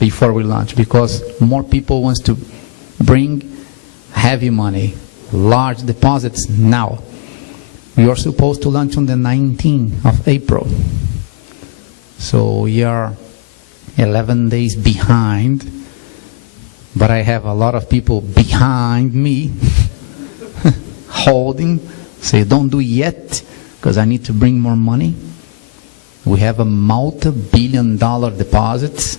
before we launch, because more people wants to bring heavy money, large deposits now. We are supposed to launch on the 19th of April. So we are 11 days behind, but I have a lot of people behind me holding, say don't do it yet because I need to bring more money. We have a multi-billion-dollar deposits,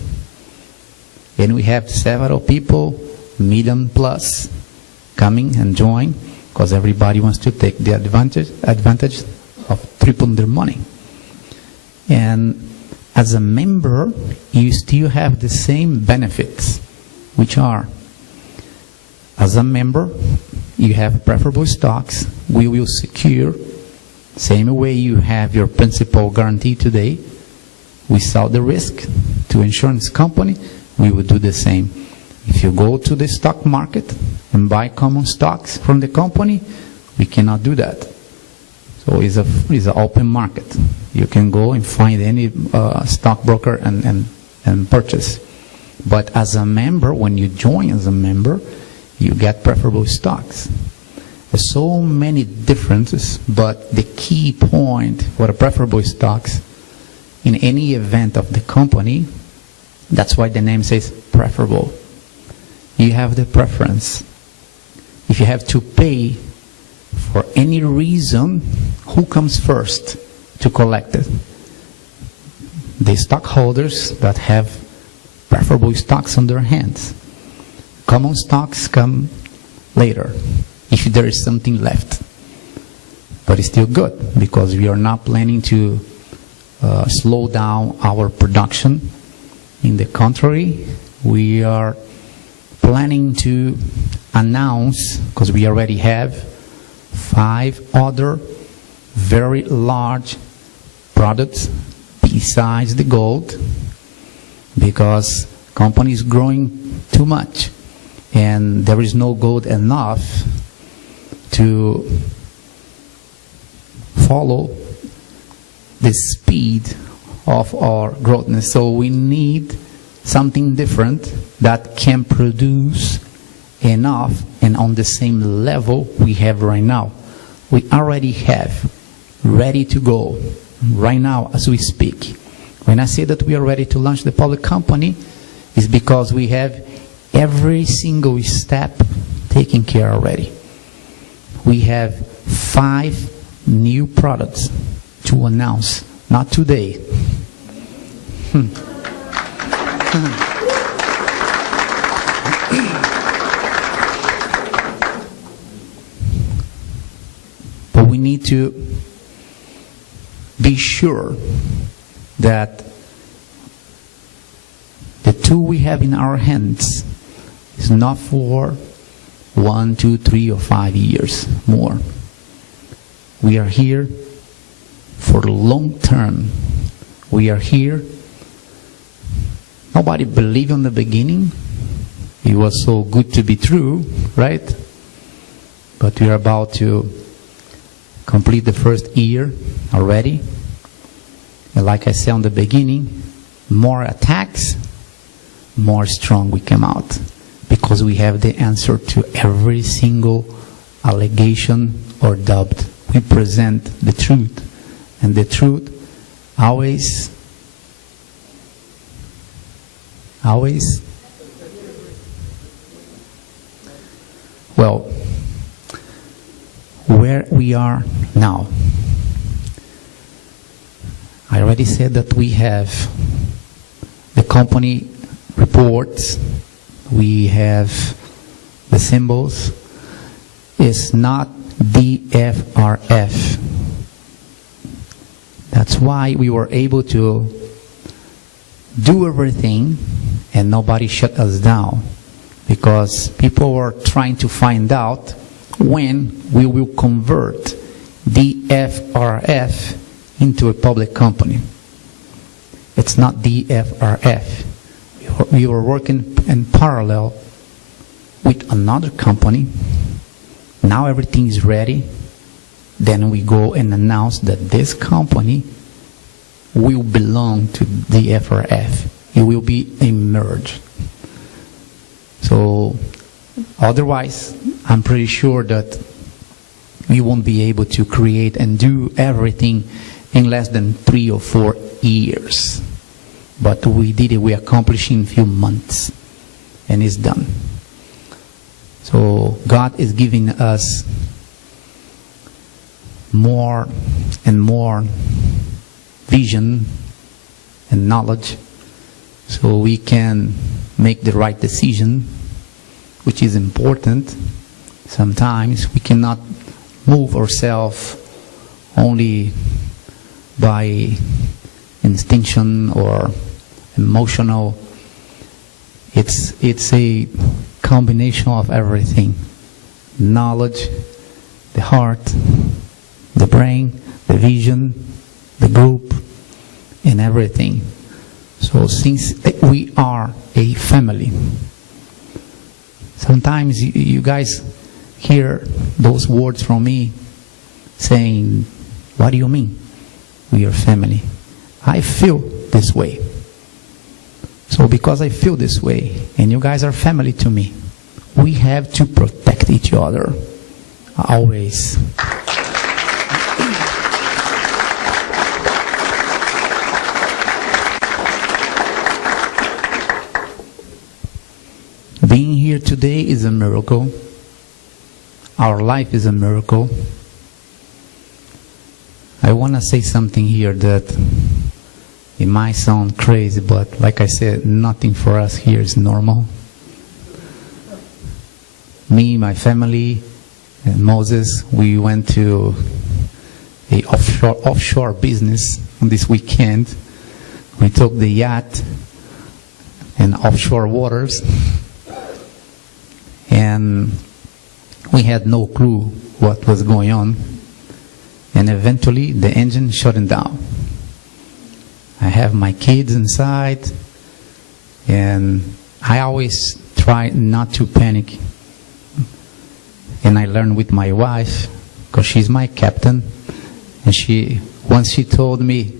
and we have several people, million plus, coming and join because everybody wants to take the advantage of tripling their money. And as a member, you still have the same benefits, which are, as a member, you have preferable stocks. We will secure, same way you have your principal guarantee today, we sell the risk to insurance company, we will do the same. If you go to the stock market and buy common stocks from the company, we cannot do that. So it's an open market. You can go and find any stockbroker and purchase. But as a member, when you join as a member, you get preferable stocks. There's so many differences, but the key point for the preferable stocks in any event of the company, that's why the name says preferable. You have the preference. If you have to pay for any reason, who comes first to collect it? The stockholders that have preferable stocks on their hands. Common stocks come later, if there is something left. But it's still good, because we are not planning to slow down our production. In the contrary, we are planning to announce, because we already have 5 other very large products besides the gold, because company is growing too much and there is no gold enough to follow the speed of our growth. So we need something different that can produce enough and on the same level we have right now. We already have ready to go right now as we speak. When I say that we are ready to launch the public company, it's because we have every single step taken care already. We have 5 new products to announce, not today. But we need to be sure that the tool we have in our hands is not for 1, 2, 3, or 5 years more. We are here for the long term. We are here. Nobody believed in the beginning. It was so good to be true, right? But we are about to complete the first year already. And like I said in the beginning, more attacks, more strong we come out. Because we have the answer to every single allegation or doubt. We present the truth. And the truth always, well, where we are now. I already said that we have the company reports, we have the symbols. It's not DFRF. That's why we were able to do everything and nobody shut us down, because people were trying to find out when we will convert DFRF into a public company. It's not DFRF. We were working in parallel with another company. Now everything is ready. Then we go and announce that this company will belong to DFRF. It will be a merge. So otherwise, I'm pretty sure that we won't be able to create and do everything in less than 3 or 4 years. But we did it, we accomplished in a few months, and it's done. So God is giving us more and more vision and knowledge so we can make the right decision, which is important. Sometimes we cannot move ourselves only by instinction or emotional. It's a combination of everything. Knowledge, the heart, the brain, the vision, the group, and everything. So since we are a family, sometimes you guys hear those words from me saying, what do you mean? We are family. I feel this way. So because I feel this way, and you guys are family to me, we have to protect each other. Always. Being here today is a miracle. Our life is a miracle. I want to say something here that it might sound crazy, but like I said, nothing for us here is normal. Me, my family, and Moses, we went to a offshore business on this weekend. We took the yacht in offshore waters, and we had no clue what was going on. And eventually the engine shut down. I have my kids inside, and I always try not to panic. And I learned with my wife, because she's my captain, and once she told me,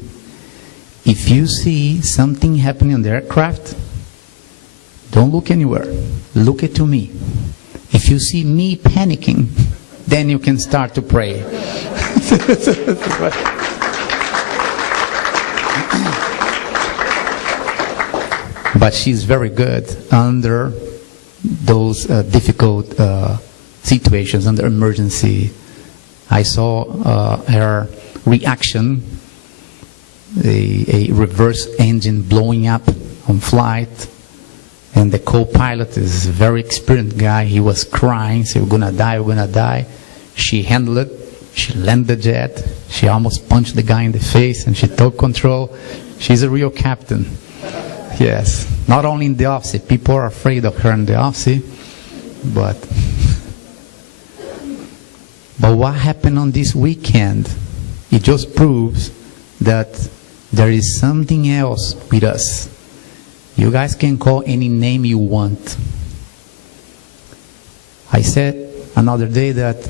if you see something happening on the aircraft, don't look anywhere, look it to me. If you see me panicking, then you can start to pray. But she's very good under those difficult situations, under emergency. I saw her reaction, a reverse engine blowing up on flight, and the co-pilot is a very experienced guy. He was crying, said, we're gonna die. She handled it. She landed the jet. She almost punched the guy in the face, and she took control. She's a real captain. Yes, not only in the office. People are afraid of her in the office, but what happened on this weekend, it just proves that there is something else with us. You guys can call any name you want. I said another day that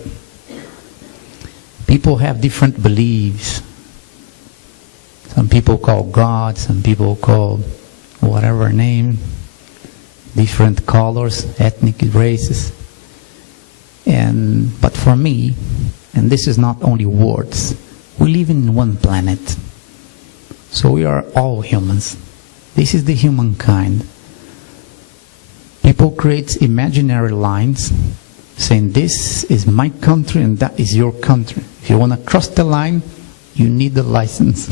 people have different beliefs. Some people call God, some people call whatever name, different colors, ethnic races. But for me, and this is not only words, we live in one planet. So we are all humans. This is the humankind. People create imaginary lines saying this is my country and that is your country. If you want to cross the line, you need a license.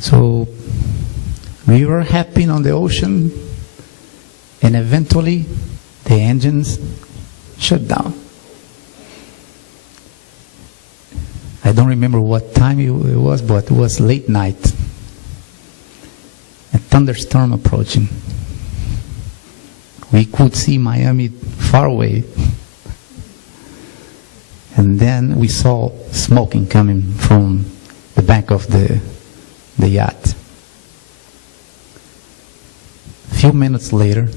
So we were happy on the ocean, and eventually the engines shut down. I don't remember what time it was, but it was late night. A thunderstorm approaching. We could see Miami far away. And then we saw smoking coming from the back of the yacht. A few minutes later,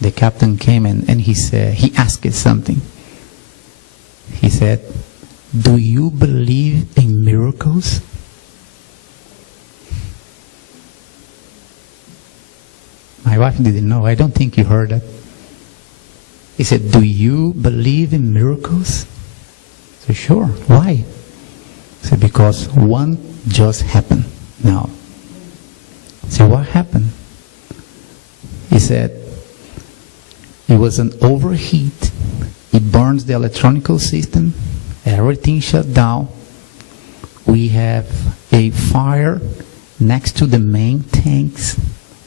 the captain came in and he asked us something. He said, "Do you believe in miracles?" My wife didn't know. I don't think you heard that. He said, "Do you believe in miracles?" I said, "Sure." "Why?" I said, "Because one just happened now." I said, "What happened?" He said, "It was an overheat. It burns the electronical system. Everything shut down. We have a fire next to the main tanks.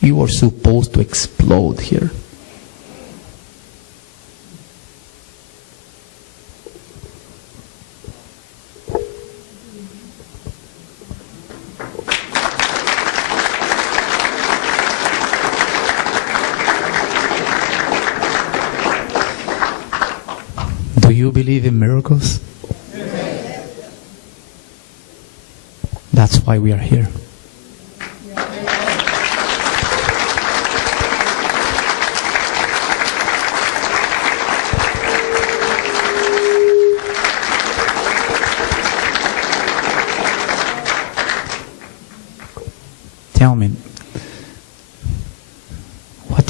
You are supposed to explode here." Do you believe in miracles? That's why we are here.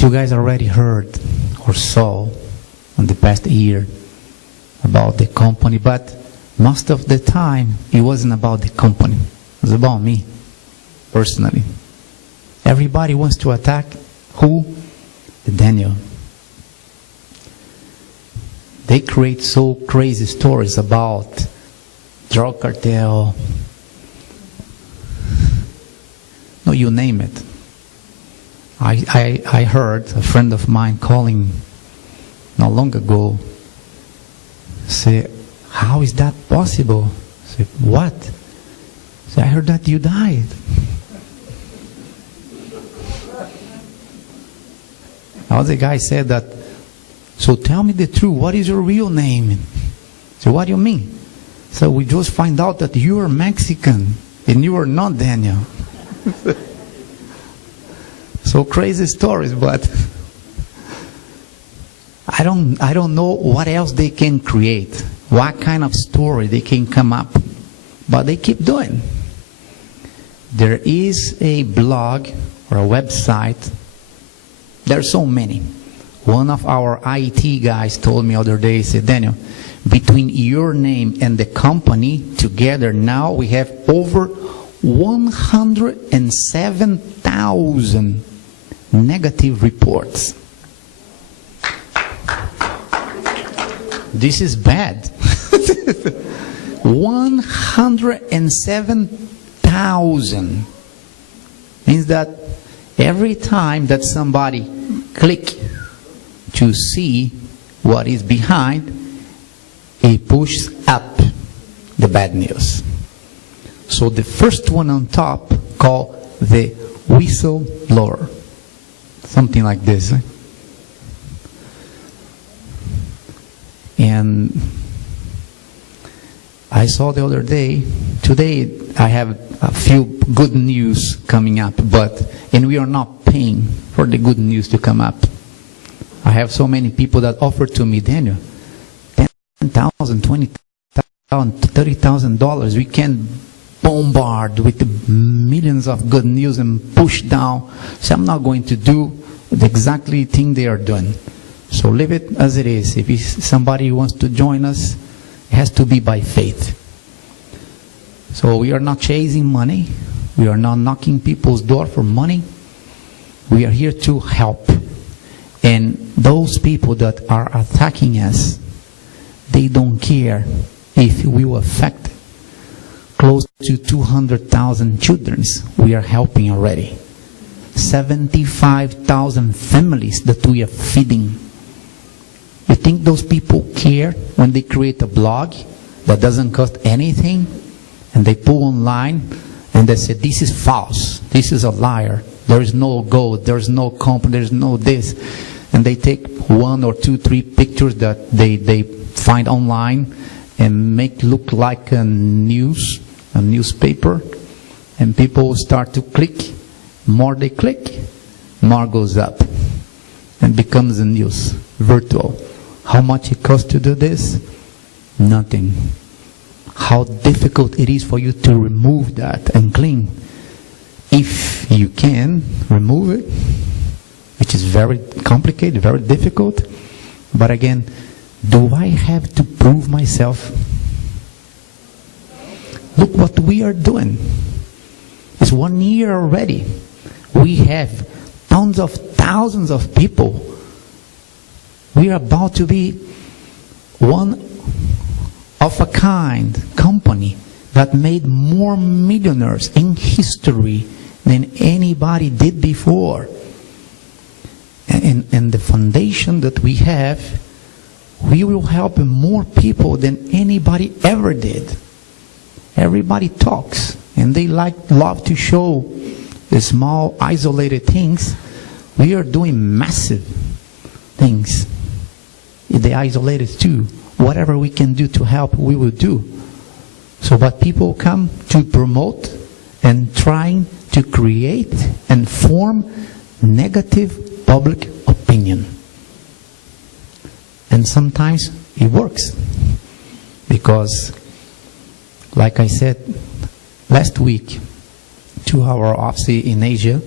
what you guys already heard or saw in the past year about the company, but most of the time it wasn't about the company. It was about me, personally. Everybody wants to attack who? Daniel. They create so crazy stories about drug cartel. No, you name it. I heard a friend of mine calling not long ago, say, how is that possible? I said, what? I said, I heard that you died. Now the guy said that, so tell me the truth, what is your real name? So what do you mean? So we just find out that you are Mexican and you are not Daniel. So crazy stories, but I don't know what else they can create, what kind of story they can come up, but they keep doing. There is a blog or a website. There are so many. One of our IT guys told me the other day, he said, Daniel, between your name and the company together now we have over 107,000 negative reports. This is bad. 107,000 means that every time that somebody click to see what is behind, it pushes up the bad news. So the first one on top called the whistleblower. Something like this. And I saw the other day, today I have a few good news coming up, and we are not paying for the good news to come up. I have so many people that offer to me, Daniel, $10,000, $20,000, $30,000. We can bombard with the millions of good news and push down. So I'm not going to do the exactly thing they are doing. So leave it as it is. If somebody wants to join us, it has to be by faith. So we are not chasing money. We are not knocking people's door for money. We are here to help. And those people that are attacking us, they don't care if we will affect close to 200,000 children. We are helping already. 75,000 families that we are feeding. You think those people care when they create a blog that doesn't cost anything and they put online and they say this is false, this is a liar, there is no gold, there is no company, there is no this, and they take 1 or 2, 3 pictures that they find online and make look like a newspaper, and people start to click. More they click, more goes up and becomes a news, virtual. How much it costs to do this? Nothing. How difficult it is for you to remove that and clean. If you can remove it, which is very complicated, very difficult. But again, do I have to prove myself? Look what we are doing. It's 1 year already. We have tons of thousands of people. We are about to be one of a kind company that made more millionaires in history than anybody did before. And the foundation that we have, we will help more people than anybody ever did. Everybody talks, and they love to show the small, isolated things. We are doing massive things. The isolated too. Whatever we can do to help, we will do. So, but people come to promote and trying to create and form negative public opinion. And sometimes it works. Because, like I said, last week, to our office in Asia,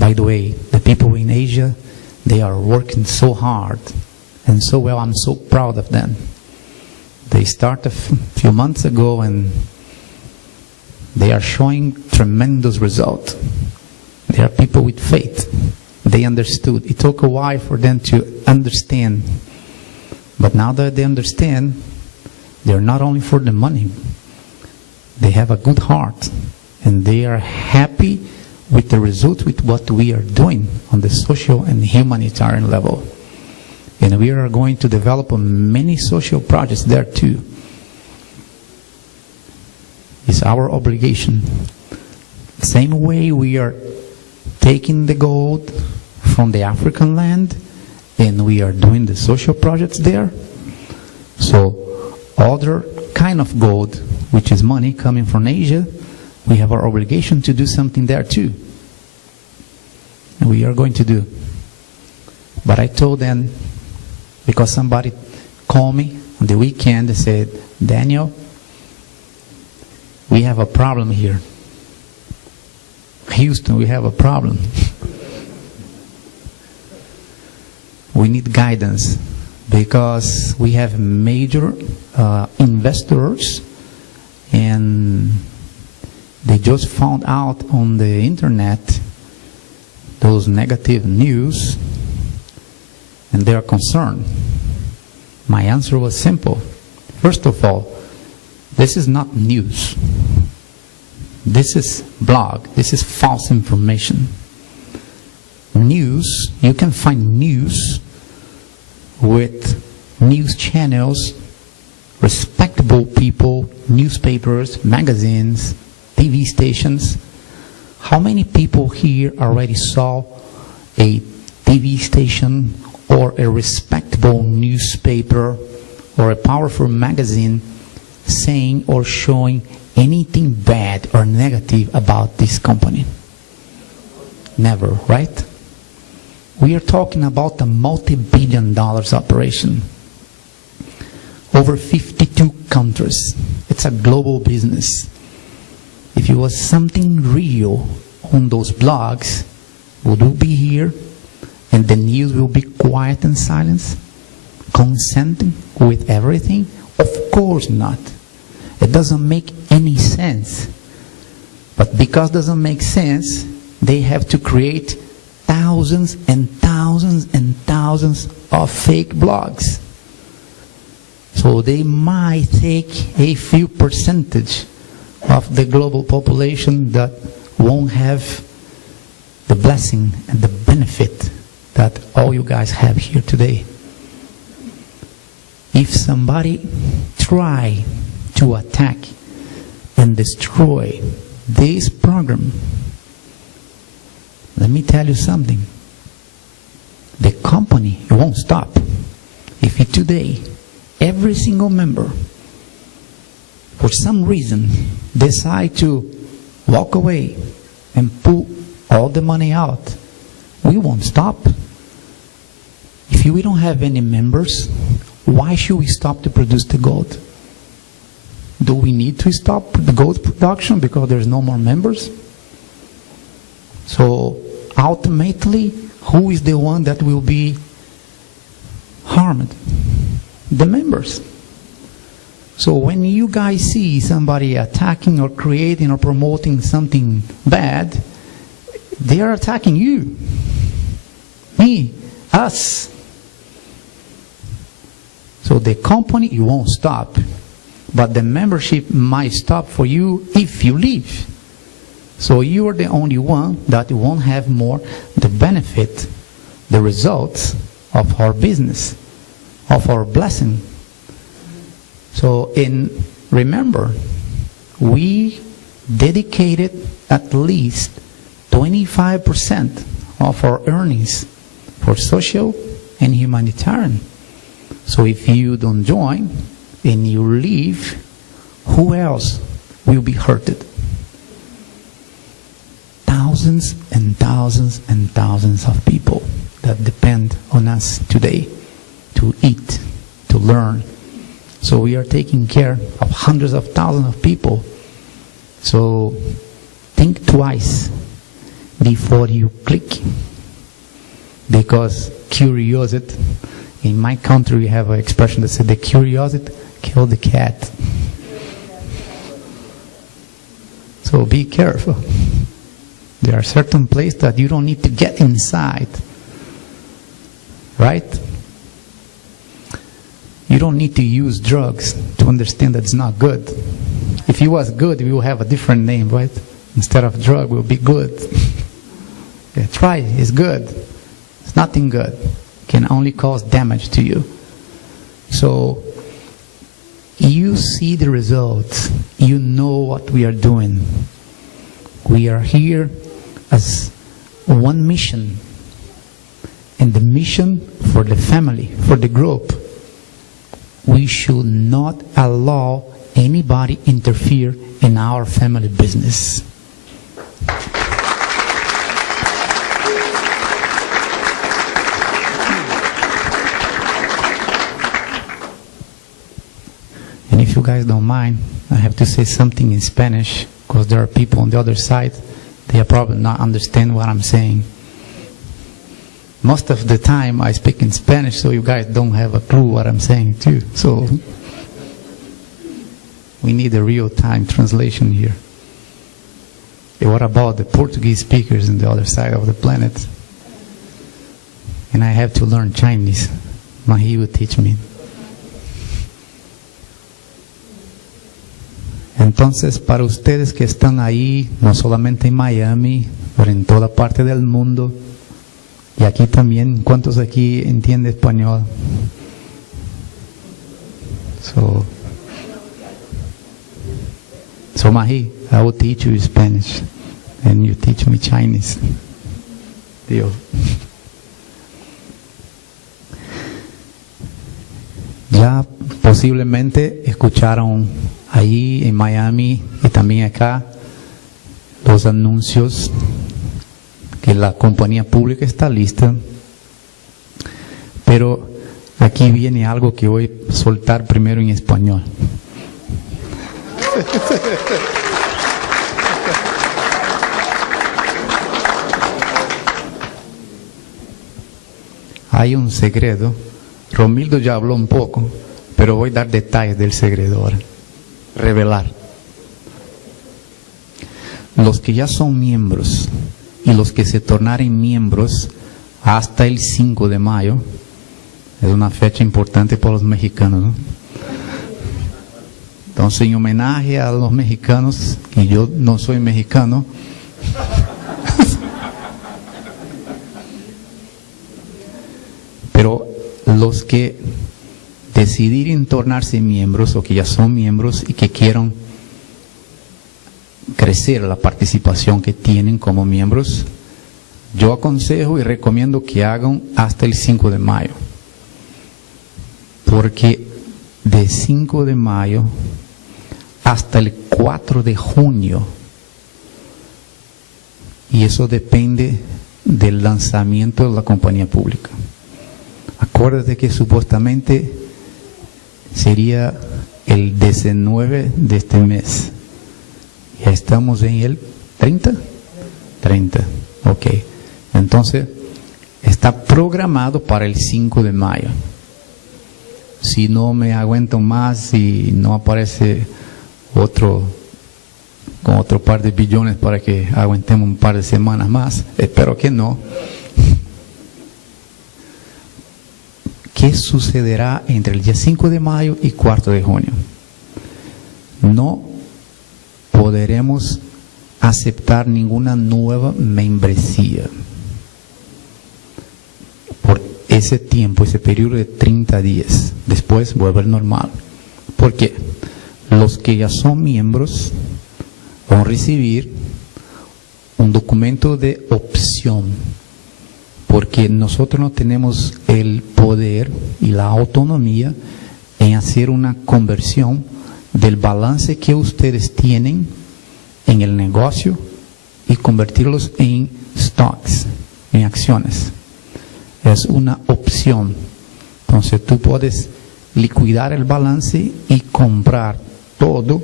By the way, the people in Asia, they are working so hard and so well. I'm so proud of them. They started a few months ago and they are showing tremendous results. They are people with faith. They understood. It took a while for them to understand. But now that they understand, they're not only for the money. They have a good heart. And they are happy with the result with what we are doing on the social and humanitarian level. And we are going to develop many social projects there too. It's our obligation. Same way we are taking the gold from the African land and we are doing the social projects there. So other kind of gold, which is money coming from Asia, we have our obligation to do something there too. And we are going to do. But I told them, because somebody called me on the weekend and said, Daniel, we have a problem here. Houston, we have a problem. We need guidance because we have major investors and they just found out on the internet those negative news and they are concerned. My answer was simple. First of all, this is not news. This is blog. This is false information. News, you can find news with news channels, respectable people, newspapers, magazines, TV stations. How many people here already saw a TV station or a respectable newspaper or a powerful magazine saying or showing anything bad or negative about this company? Never, right? We are talking about a multi-billion dollars operation. Over 52 countries. It's a global business. If it was something real on those blogs, would we be here and the news will be quiet and silence? Consenting with everything? Of course not. It doesn't make any sense. But because it doesn't make sense, they have to create thousands and thousands and thousands of fake blogs. So they might take a few percentage of the global population that won't have the blessing and the benefit that all you guys have here today. If somebody try to attack and destroy this program, let me tell you something. The company won't stop. If today every single member for some reason decide to walk away and pull all the money out, we won't stop. If we don't have any members, why should we stop to produce the gold? Do we need to stop the gold production because there's no more members? So ultimately, who is the one that will be harmed? The members. So when you guys see somebody attacking or creating or promoting something bad, they are attacking you, me, us. So the company, you won't stop, but the membership might stop for you if you leave. So you are the only one that won't have more the benefit, the results of our business, of our blessing. So remember, we dedicated at least 25% of our earnings for social and humanitarian. So if you don't join and you leave, who else will be hurted? Thousands and thousands and thousands of people that depend on us today to eat, to learn. So we are taking care of hundreds of thousands of people. So think twice before you click. Because curiosity, in my country we have an expression that says the curiosity killed the cat. So be careful. There are certain places that you don't need to get inside. Right? You don't need to use drugs to understand that it's not good. If it was good, we will have a different name, right? Instead of drug, we'll be good. Yeah, try it. It's good. It's nothing good. It can only cause damage to you. So, you see the results. You know what we are doing. We are here as one mission. And the mission for the family, for the group, we should not allow anybody interfere in our family business. And if you guys don't mind, I have to say something in Spanish, because there are people on the other side, they probably not understand what I'm saying. Most of the time I speak in Spanish, so you guys don't have a clue what I'm saying too. So we need a real-time translation here. And what about the Portuguese speakers on the other side of the planet? And I have to learn Chinese. Mahi will teach me. Entonces, para ustedes que están ahí, no solamente en Miami, pero en toda parte del mundo, y aquí también, ¿cuántos aquí entienden español? So Mahi, I will teach you Spanish, and you teach me Chinese. Deal. Ya posiblemente escucharon ahí en Miami y también acá los anuncios que la compañía pública está lista, pero aquí viene algo que voy a soltar primero en español. Hay un secreto. Romildo ya habló un poco, pero voy a dar detalles del secreto ahora. Revelar. Los que ya son miembros y los que se tornaren miembros hasta el 5 de mayo, es una fecha importante para los mexicanos, ¿no? Entonces, en homenaje a los mexicanos, y yo no soy mexicano, pero los que decidieren tornarse miembros o que ya son miembros y que quieran crecer la participación que tienen como miembros, yo aconsejo y recomiendo que hagan hasta el 5 de mayo. Porque de 5 de mayo hasta el 4 de junio, y eso depende del lanzamiento de la compañía pública. Acuérdate que supuestamente sería el 19 de este mes. Ya estamos en el 30. Ok. Entonces, está programado para el 5 de mayo. Si no me aguanto más y no aparece con otro par de billones para que aguantemos un par de semanas más, espero que no. ¿Qué sucederá entre el día 5 de mayo y 4 de junio? No podremos aceptar ninguna nueva membresía por ese tiempo, ese periodo de 30 días. Después vuelve al normal. ¿Por qué? Los que ya son miembros van a recibir un documento de opción, porque nosotros no tenemos el poder y la autonomía en hacer una conversión del balance que ustedes tienen en el negocio y convertirlos en stocks, en acciones. Es una opción. Entonces tú puedes liquidar el balance y comprar todo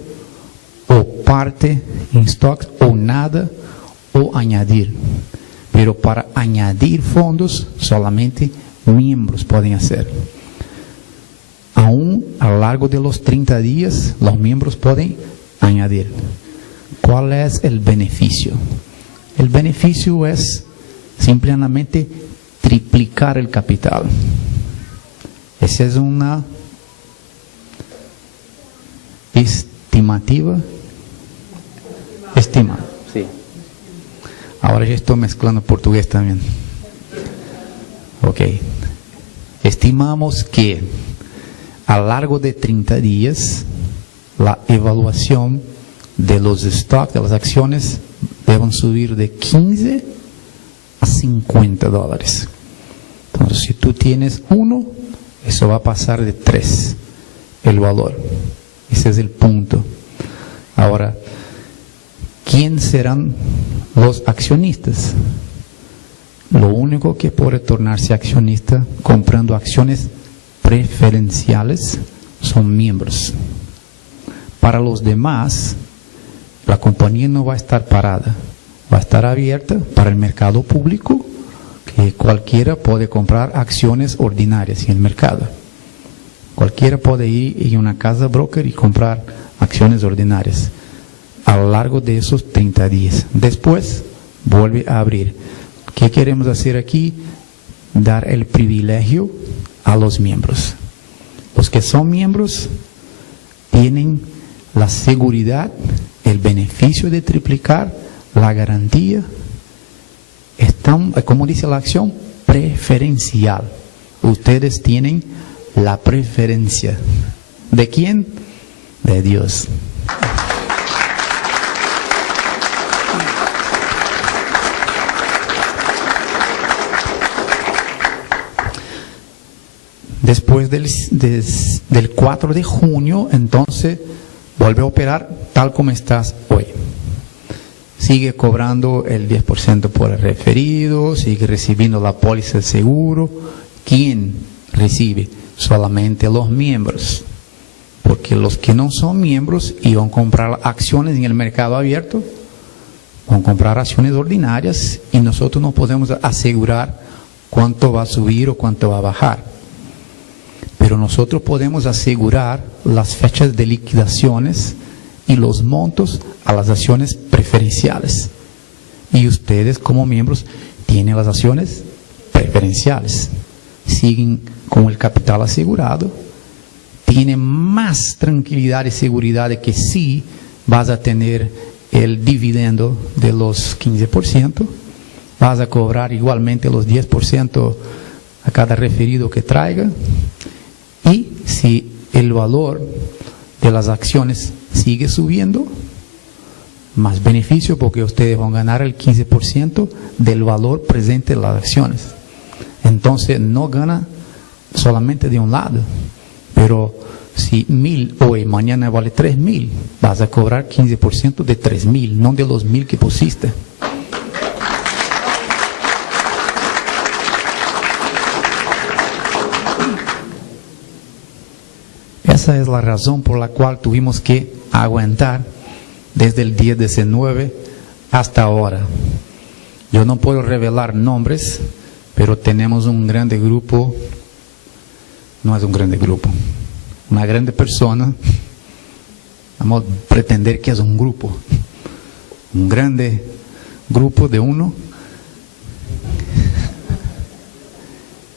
o parte en stocks o nada, o añadir. Pero para añadir fondos, solamente miembros pueden hacer. Aún a lo largo de los 30 días, los miembros pueden añadir. ¿Cuál es el beneficio? El beneficio es simplemente triplicar el capital. Esa es una estimativa. Estima. Sí. Ahora ya estoy mezclando portugués también. Ok. Estimamos que a lo largo de 30 días, la evaluación de los stocks, de las acciones, deben subir de 15 a 50 dólares. Entonces, si tú tienes 1, eso va a pasar de 3, el valor. Ese es el punto. Ahora, ¿quién serán los accionistas? Lo único que puede tornarse accionista comprando acciones preferenciales son miembros. Para los demás, la compañía no va a estar parada, va a estar abierta para el mercado público, que cualquiera puede comprar acciones ordinarias en el mercado. Cualquiera puede ir a una casa broker y comprar acciones ordinarias a lo largo de esos 30 días. Después vuelve a abrir. ¿Qué queremos hacer aquí? Dar el privilegio a los miembros. Los que son miembros tienen la seguridad, el beneficio de triplicar, la garantía. Están, como dice la acción, preferencial. Ustedes tienen la preferencia. ¿De quién? De Dios. Después del 4 de junio, entonces, vuelve a operar tal como estás hoy. Sigue cobrando el 10% por el referido, sigue recibiendo la póliza de seguro. ¿Quién recibe? Solamente los miembros. Porque los que no son miembros y van a comprar acciones en el mercado abierto, van a comprar acciones ordinarias y nosotros no podemos asegurar cuánto va a subir o cuánto va a bajar. Pero nosotros podemos asegurar las fechas de liquidaciones y los montos a las acciones preferenciales. Y ustedes como miembros tienen las acciones preferenciales. Siguen con el capital asegurado. Tienen más tranquilidad y seguridad de que sí vas a tener el dividendo de los 15%. Vas a cobrar igualmente los 10% a cada referido que traiga. Y si el valor de las acciones sigue subiendo, más beneficio porque ustedes van a ganar el 15% del valor presente de las acciones. Entonces no gana solamente de un lado, pero si 1,000 hoy, mañana vale 3,000, vas a cobrar 15% de 3,000, no de los 1,000 que pusiste. Esa es la razón por la cual tuvimos que aguantar desde el día 19 hasta ahora. Yo no puedo revelar nombres, pero tenemos un grande grupo, no es un grande grupo, una grande persona, vamos a pretender que es un grupo, un grande grupo de uno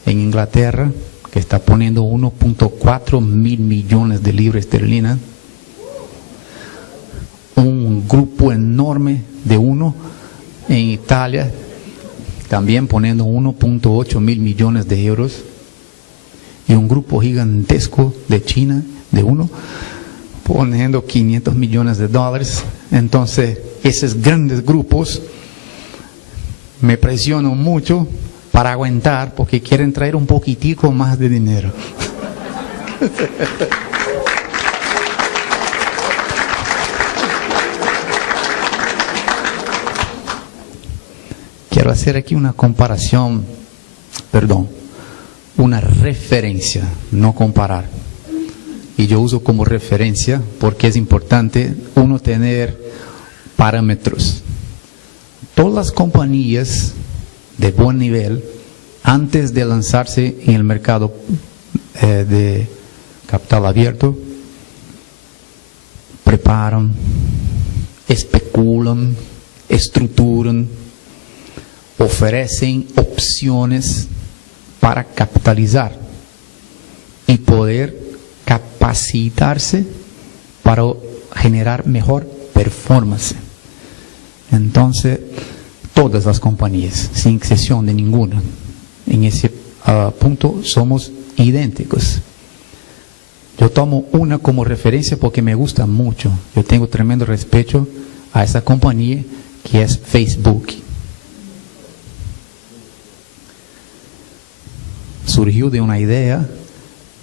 en Inglaterra, que está poniendo 1.4 mil millones de libras esterlinas. Un grupo enorme de uno en Italia, también poniendo 1.8 mil millones de euros. Y un grupo gigantesco de China, de uno, poniendo 500 millones de dólares. Entonces, esos grandes grupos me presionan mucho para aguantar, porque quieren traer un poquitico más de dinero. Quiero hacer aquí una comparación, una referencia, no comparar. Y yo uso como referencia porque es importante uno tener parámetros. todas las compañías de buen nivel, antes de lanzarse en el mercado de capital abierto, preparan, especulan, estructuran, ofrecen opciones para capitalizar y poder capacitarse para generar mejor performance. Entonces, todas las compañías, sin excepción de ninguna, en ese punto somos idénticos. Yo tomo una como referencia porque me gusta mucho. Yo tengo tremendo respeto a esa compañía que es Facebook. Surgió de una idea,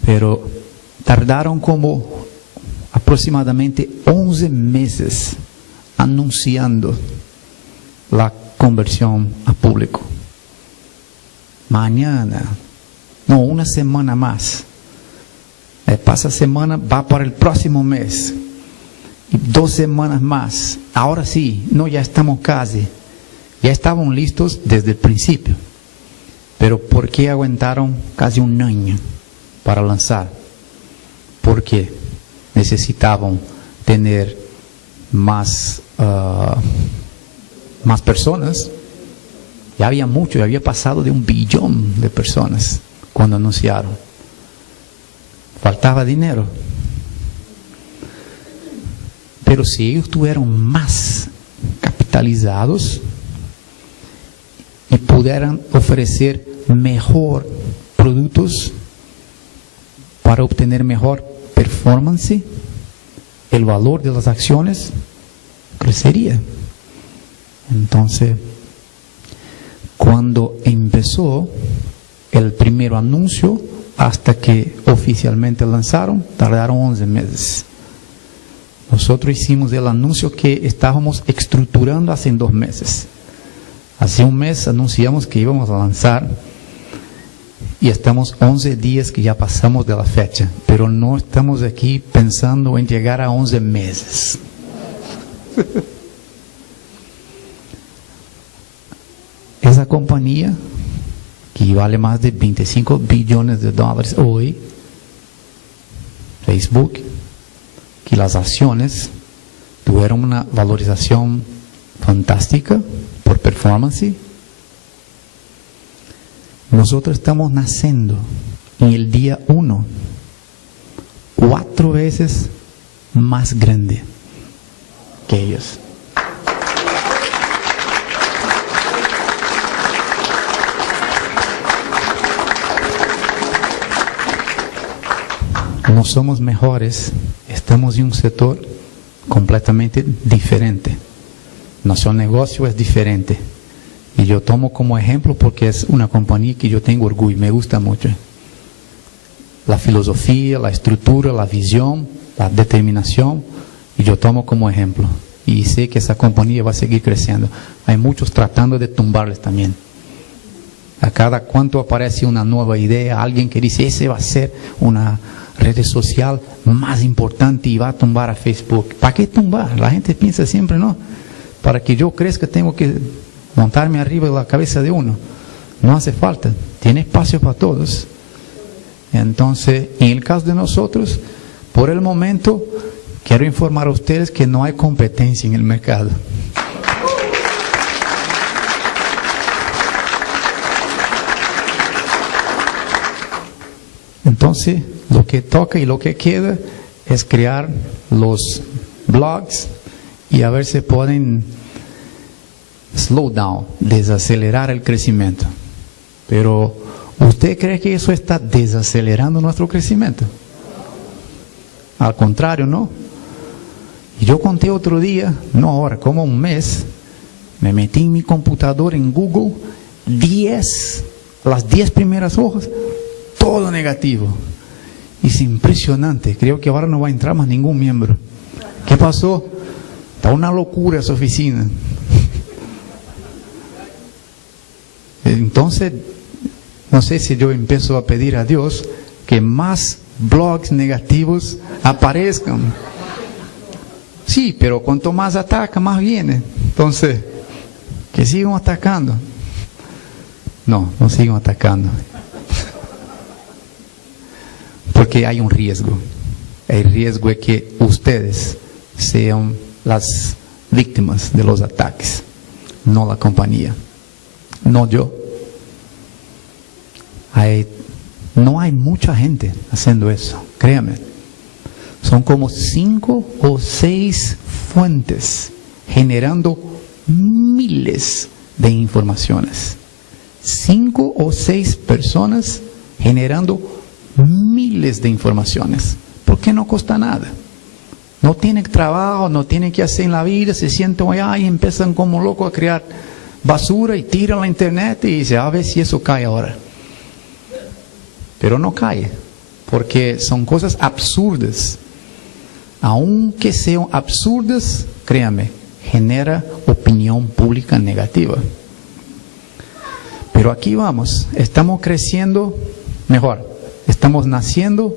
pero tardaron como aproximadamente 11 meses anunciando la conversión a público. Mañana, no, una semana más. Pasa semana, va para el próximo mes. Y 2 semanas más. Ahora sí, no, ya estamos casi. Ya estaban listos desde el principio. Pero ¿por qué aguantaron casi un año para lanzar? Porque necesitaban tener más personas. Ya había mucho, ya había pasado de 1 billón de personas cuando anunciaron. Faltaba dinero. Pero si ellos estuvieran más capitalizados y pudieran ofrecer mejor productos para obtener mejor performance, el valor de las acciones crecería. Entonces, cuando empezó el primer anuncio hasta que oficialmente lanzaron, tardaron 11 meses. Nosotros hicimos el anuncio que estábamos estructurando hace 2 meses. Hace 1 mes anunciamos que íbamos a lanzar y estamos 11 días que ya pasamos de la fecha, pero no estamos aquí pensando en llegar a 11 meses. Esa compañía, que vale más de 25 billones de dólares hoy, Facebook, que las acciones tuvieron una valorización fantástica por performance. Nosotros estamos naciendo en el día 1, 4 veces más grande que ellos. No somos mejores, estamos en un sector completamente diferente. Nuestro negocio es diferente. Y yo tomo como ejemplo porque es una compañía que yo tengo orgullo, me gusta mucho. La filosofía, la estructura, la visión, la determinación, y yo tomo como ejemplo. Y sé que esa compañía va a seguir creciendo. Hay muchos tratando de tumbarles también. A cada cuanto aparece una nueva idea, alguien que dice, ese va a ser una red social más importante y va a tumbar a Facebook. ¿Para qué tumbar? La gente piensa siempre, ¿no? Para que yo crezca tengo que montarme arriba de la cabeza de uno. No hace falta. Tiene espacio para todos. Entonces, en el caso de nosotros, por el momento, quiero informar a ustedes que no hay competencia en el mercado. Entonces, lo que toca y lo que queda es crear los blogs y a ver si pueden slow down, desacelerar el crecimiento. Pero, ¿usted cree que eso está desacelerando nuestro crecimiento? Al contrario, ¿no? Y yo conté otro día, no ahora, como 1 mes, me metí en mi computador en Google, las 10 primeras hojas, todo negativo. Y es impresionante, creo que ahora no va a entrar más ningún miembro. ¿Qué pasó? Está una locura esa oficina. Entonces, no sé si yo empiezo a pedir a Dios que más blogs negativos aparezcan. Sí, pero cuanto más ataca, más viene. Entonces, Que sigam atacando. No, no sigan atacando. Porque hay un riesgo. El riesgo es que ustedes sean las víctimas de los ataques, no la compañía, no yo. No hay mucha gente haciendo eso, créanme. Son como 5 o 6 fuentes generando miles de informaciones. 5 o 6 personas generando miles de informaciones. Porque no cuesta nada. No tienen trabajo, no tienen que hacer en la vida, se sienten allá y empiezan como locos a crear basura y tiran la internet y dicen, a ver si eso cae ahora. Pero no cae, porque son cosas absurdas. Aunque sean absurdas, créanme, genera opinión pública negativa. Pero aquí vamos, estamos creciendo mejor, estamos naciendo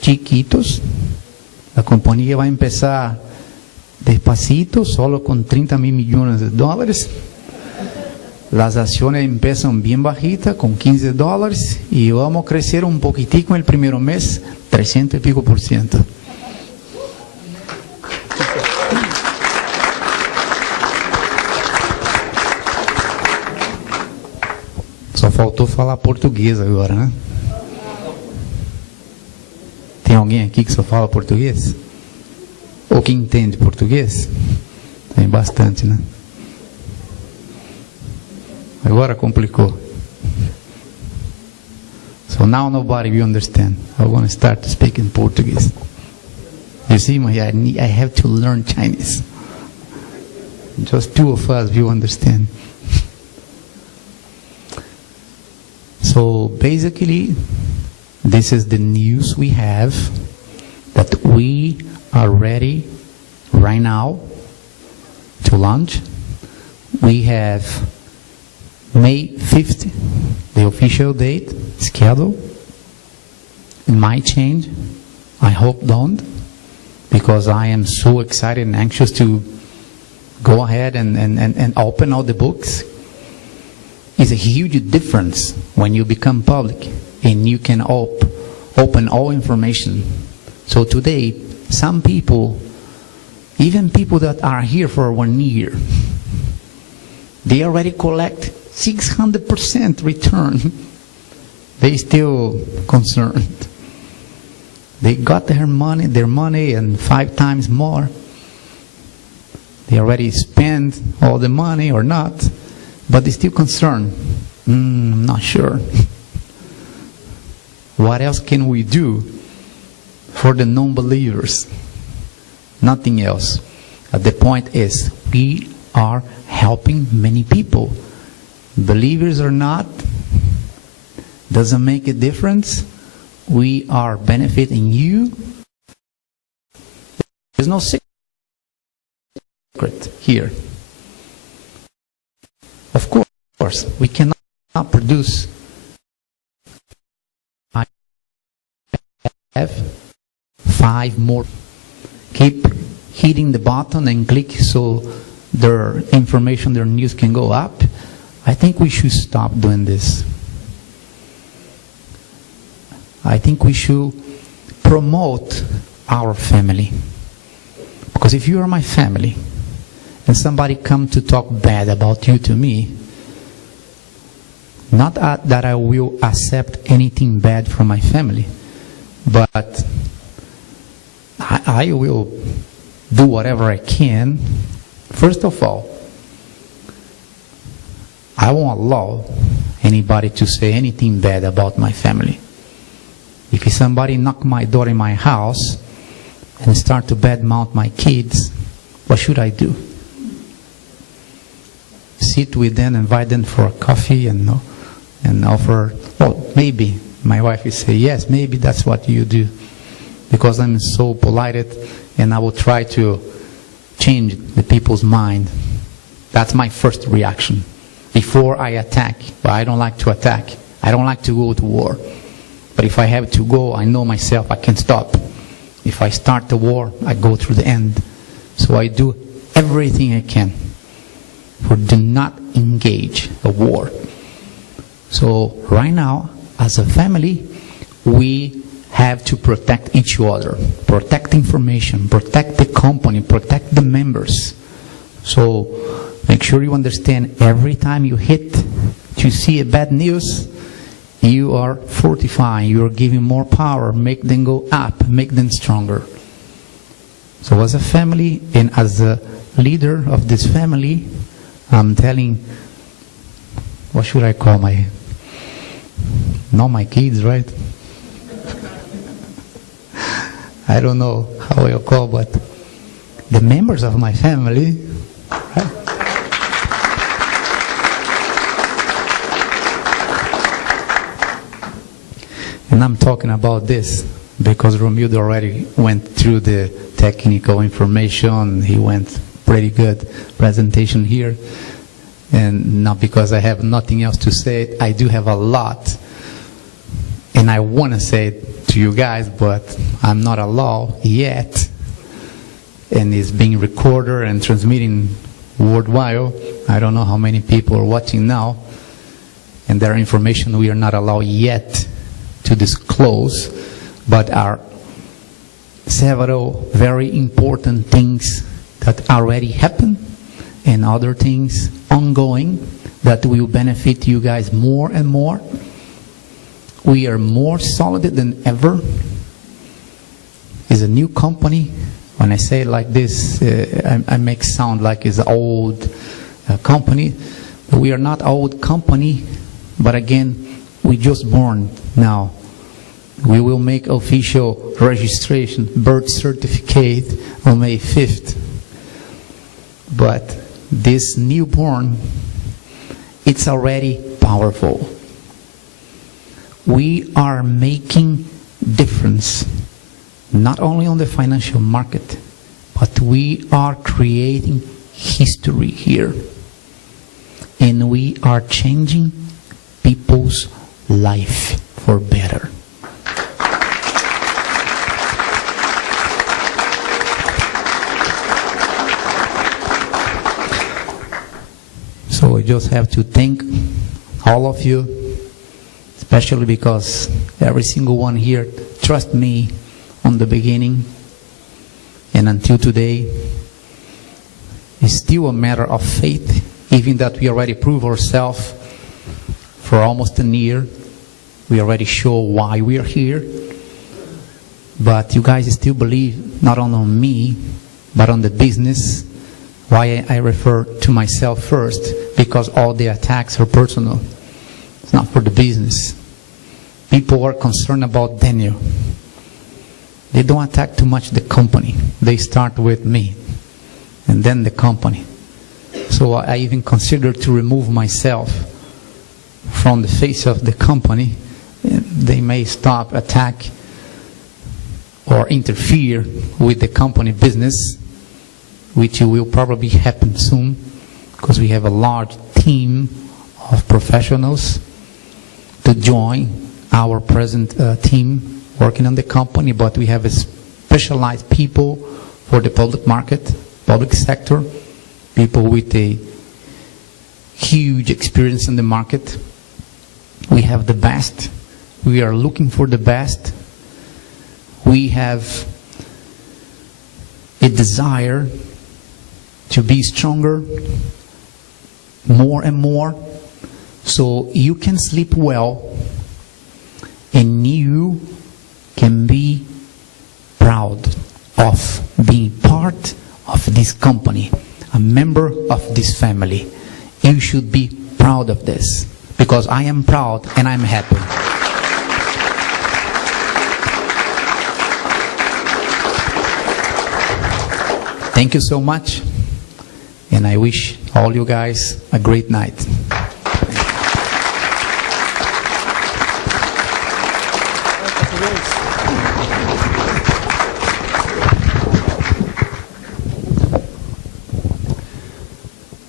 chiquitos. La compañía va a empezar despacito, solo con 30 mil millones de dólares. Las acciones empiezan bien bajitas, con $15, y vamos a crecer un poquitico en el primer mes, 300 y pico %. Só faltou falar português agora, né? Tem alguém aqui que só fala português? Ou que entende português? Tem bastante, né? Agora complicou. So now nobody will understand. I'm going to start to speak in Portuguese. You see, I have to learn Chinese. Just 2 of us will understand. So basically, this is the news we have, that we are ready right now to launch. We have May 5th, the official date scheduled. It might change. I hope don't, because I am so excited and anxious to go ahead and open all the books. It's a huge difference when you become public and you can open all information. So today, some people, even people that are here for 1 year, they already collect 600% return. They still concerned. They got their money and 5 times more. They already spent all the money or not, but they still concerned. I'm not sure. What else can we do for the non-believers? Nothing else. The point is, we are helping many people. Believers or not, doesn't make a difference. We are benefiting you. There's no secret here. Of course, we cannot produce. I have 5 more. Keep hitting the button and click so their information, their news can go up. I think we should stop doing this. I think we should promote our family. Because if you are my family and somebody come to talk bad about you to me, not that I will accept anything bad from my family, but I will do whatever I can. First of all, I won't allow anybody to say anything bad about my family. If somebody knock my door in my house and start to badmouth my kids, what should I do? Sit with them, invite them for a coffee and offer, well, maybe my wife will say, yes, maybe that's what you do. Because I'm so polite and I will try to change the people's mind. That's my first reaction. Before I attack, but I don't like to attack. I don't like to go to war. But if I have to go, I know myself, I can stop. If I start the war, I go through the end. So I do everything I can. for do not engage a war. So right now, as a family, we have to protect each other, protect information, protect the company, protect the members. So make sure you understand every time you hit to see a bad news, you are fortifying, you are giving more power, make them go up, make them stronger. So as a family and as a leader of this family, I'm telling, what should I call not my kids, right? I don't know how I'll call, but the members of my family, right? And I'm talking about this because Romildo already went through the technical information. He went pretty good presentation here. And not because I have nothing else to say. I do have a lot. And I want to say it to you guys, but I'm not allowed yet. And it's being recorded and transmitting worldwide. I don't know how many people are watching now. And there are information we are not allowed yet to disclose, but are several very important things that already happened and other things ongoing that will benefit you guys more and more. We are more solid than ever. It's a new company. When I say it like this, I make sound like it's an old company. But we are not old company, but again, we just born now. We will make official registration, birth certificate on May 5th. But this newborn, it's already powerful. We are making difference, not only on the financial market, but we are creating history here. And we are changing people's life for better. So I just have to thank all of you, especially because every single one here trust me on the beginning and until today. It's still a matter of faith, even that we already prove ourselves for almost a year. We already show why we are here. But you guys still believe not only on me, but on the business. Why I refer to myself first, because all the attacks are personal. It's not for the business. People are concerned about Daniel. They don't attack too much the company. They start with me, and then the company. So I even consider to remove myself from the face of the company. They may stop attack or interfere with the company business, which will probably happen soon, because we have a large team of professionals to join our present team working on the company, but we have a specialized people for the public market, public sector, people with a huge experience in the market. We have the best. We are looking for the best. We have a desire to be stronger more and more, so you can sleep well and you can be proud of being part of this company, a member of this family. You should be proud of this, because I am proud and I'm happy. Thank you so much. And I wish all you guys a great night.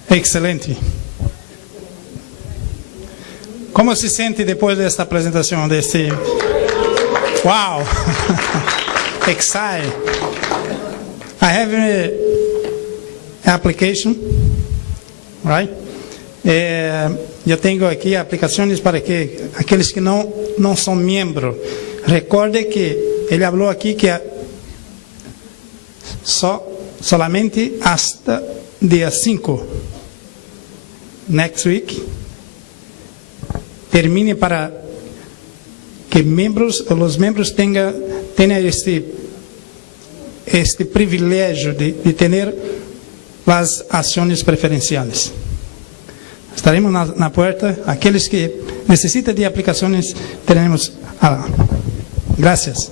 Excelente. Como se sente depois desta apresentação, desse... Wow! Excited. I have an application, right? Eu tenho aqui aplicações para que aqueles que não são membros. Recorde que ele falou aqui que solamente hasta dia 5, next week, termine para que os membros tenham este privilégio de ter as ações preferenciais. Estaremos na porta. Aqueles que necessitam de aplicações, teremos. Graças.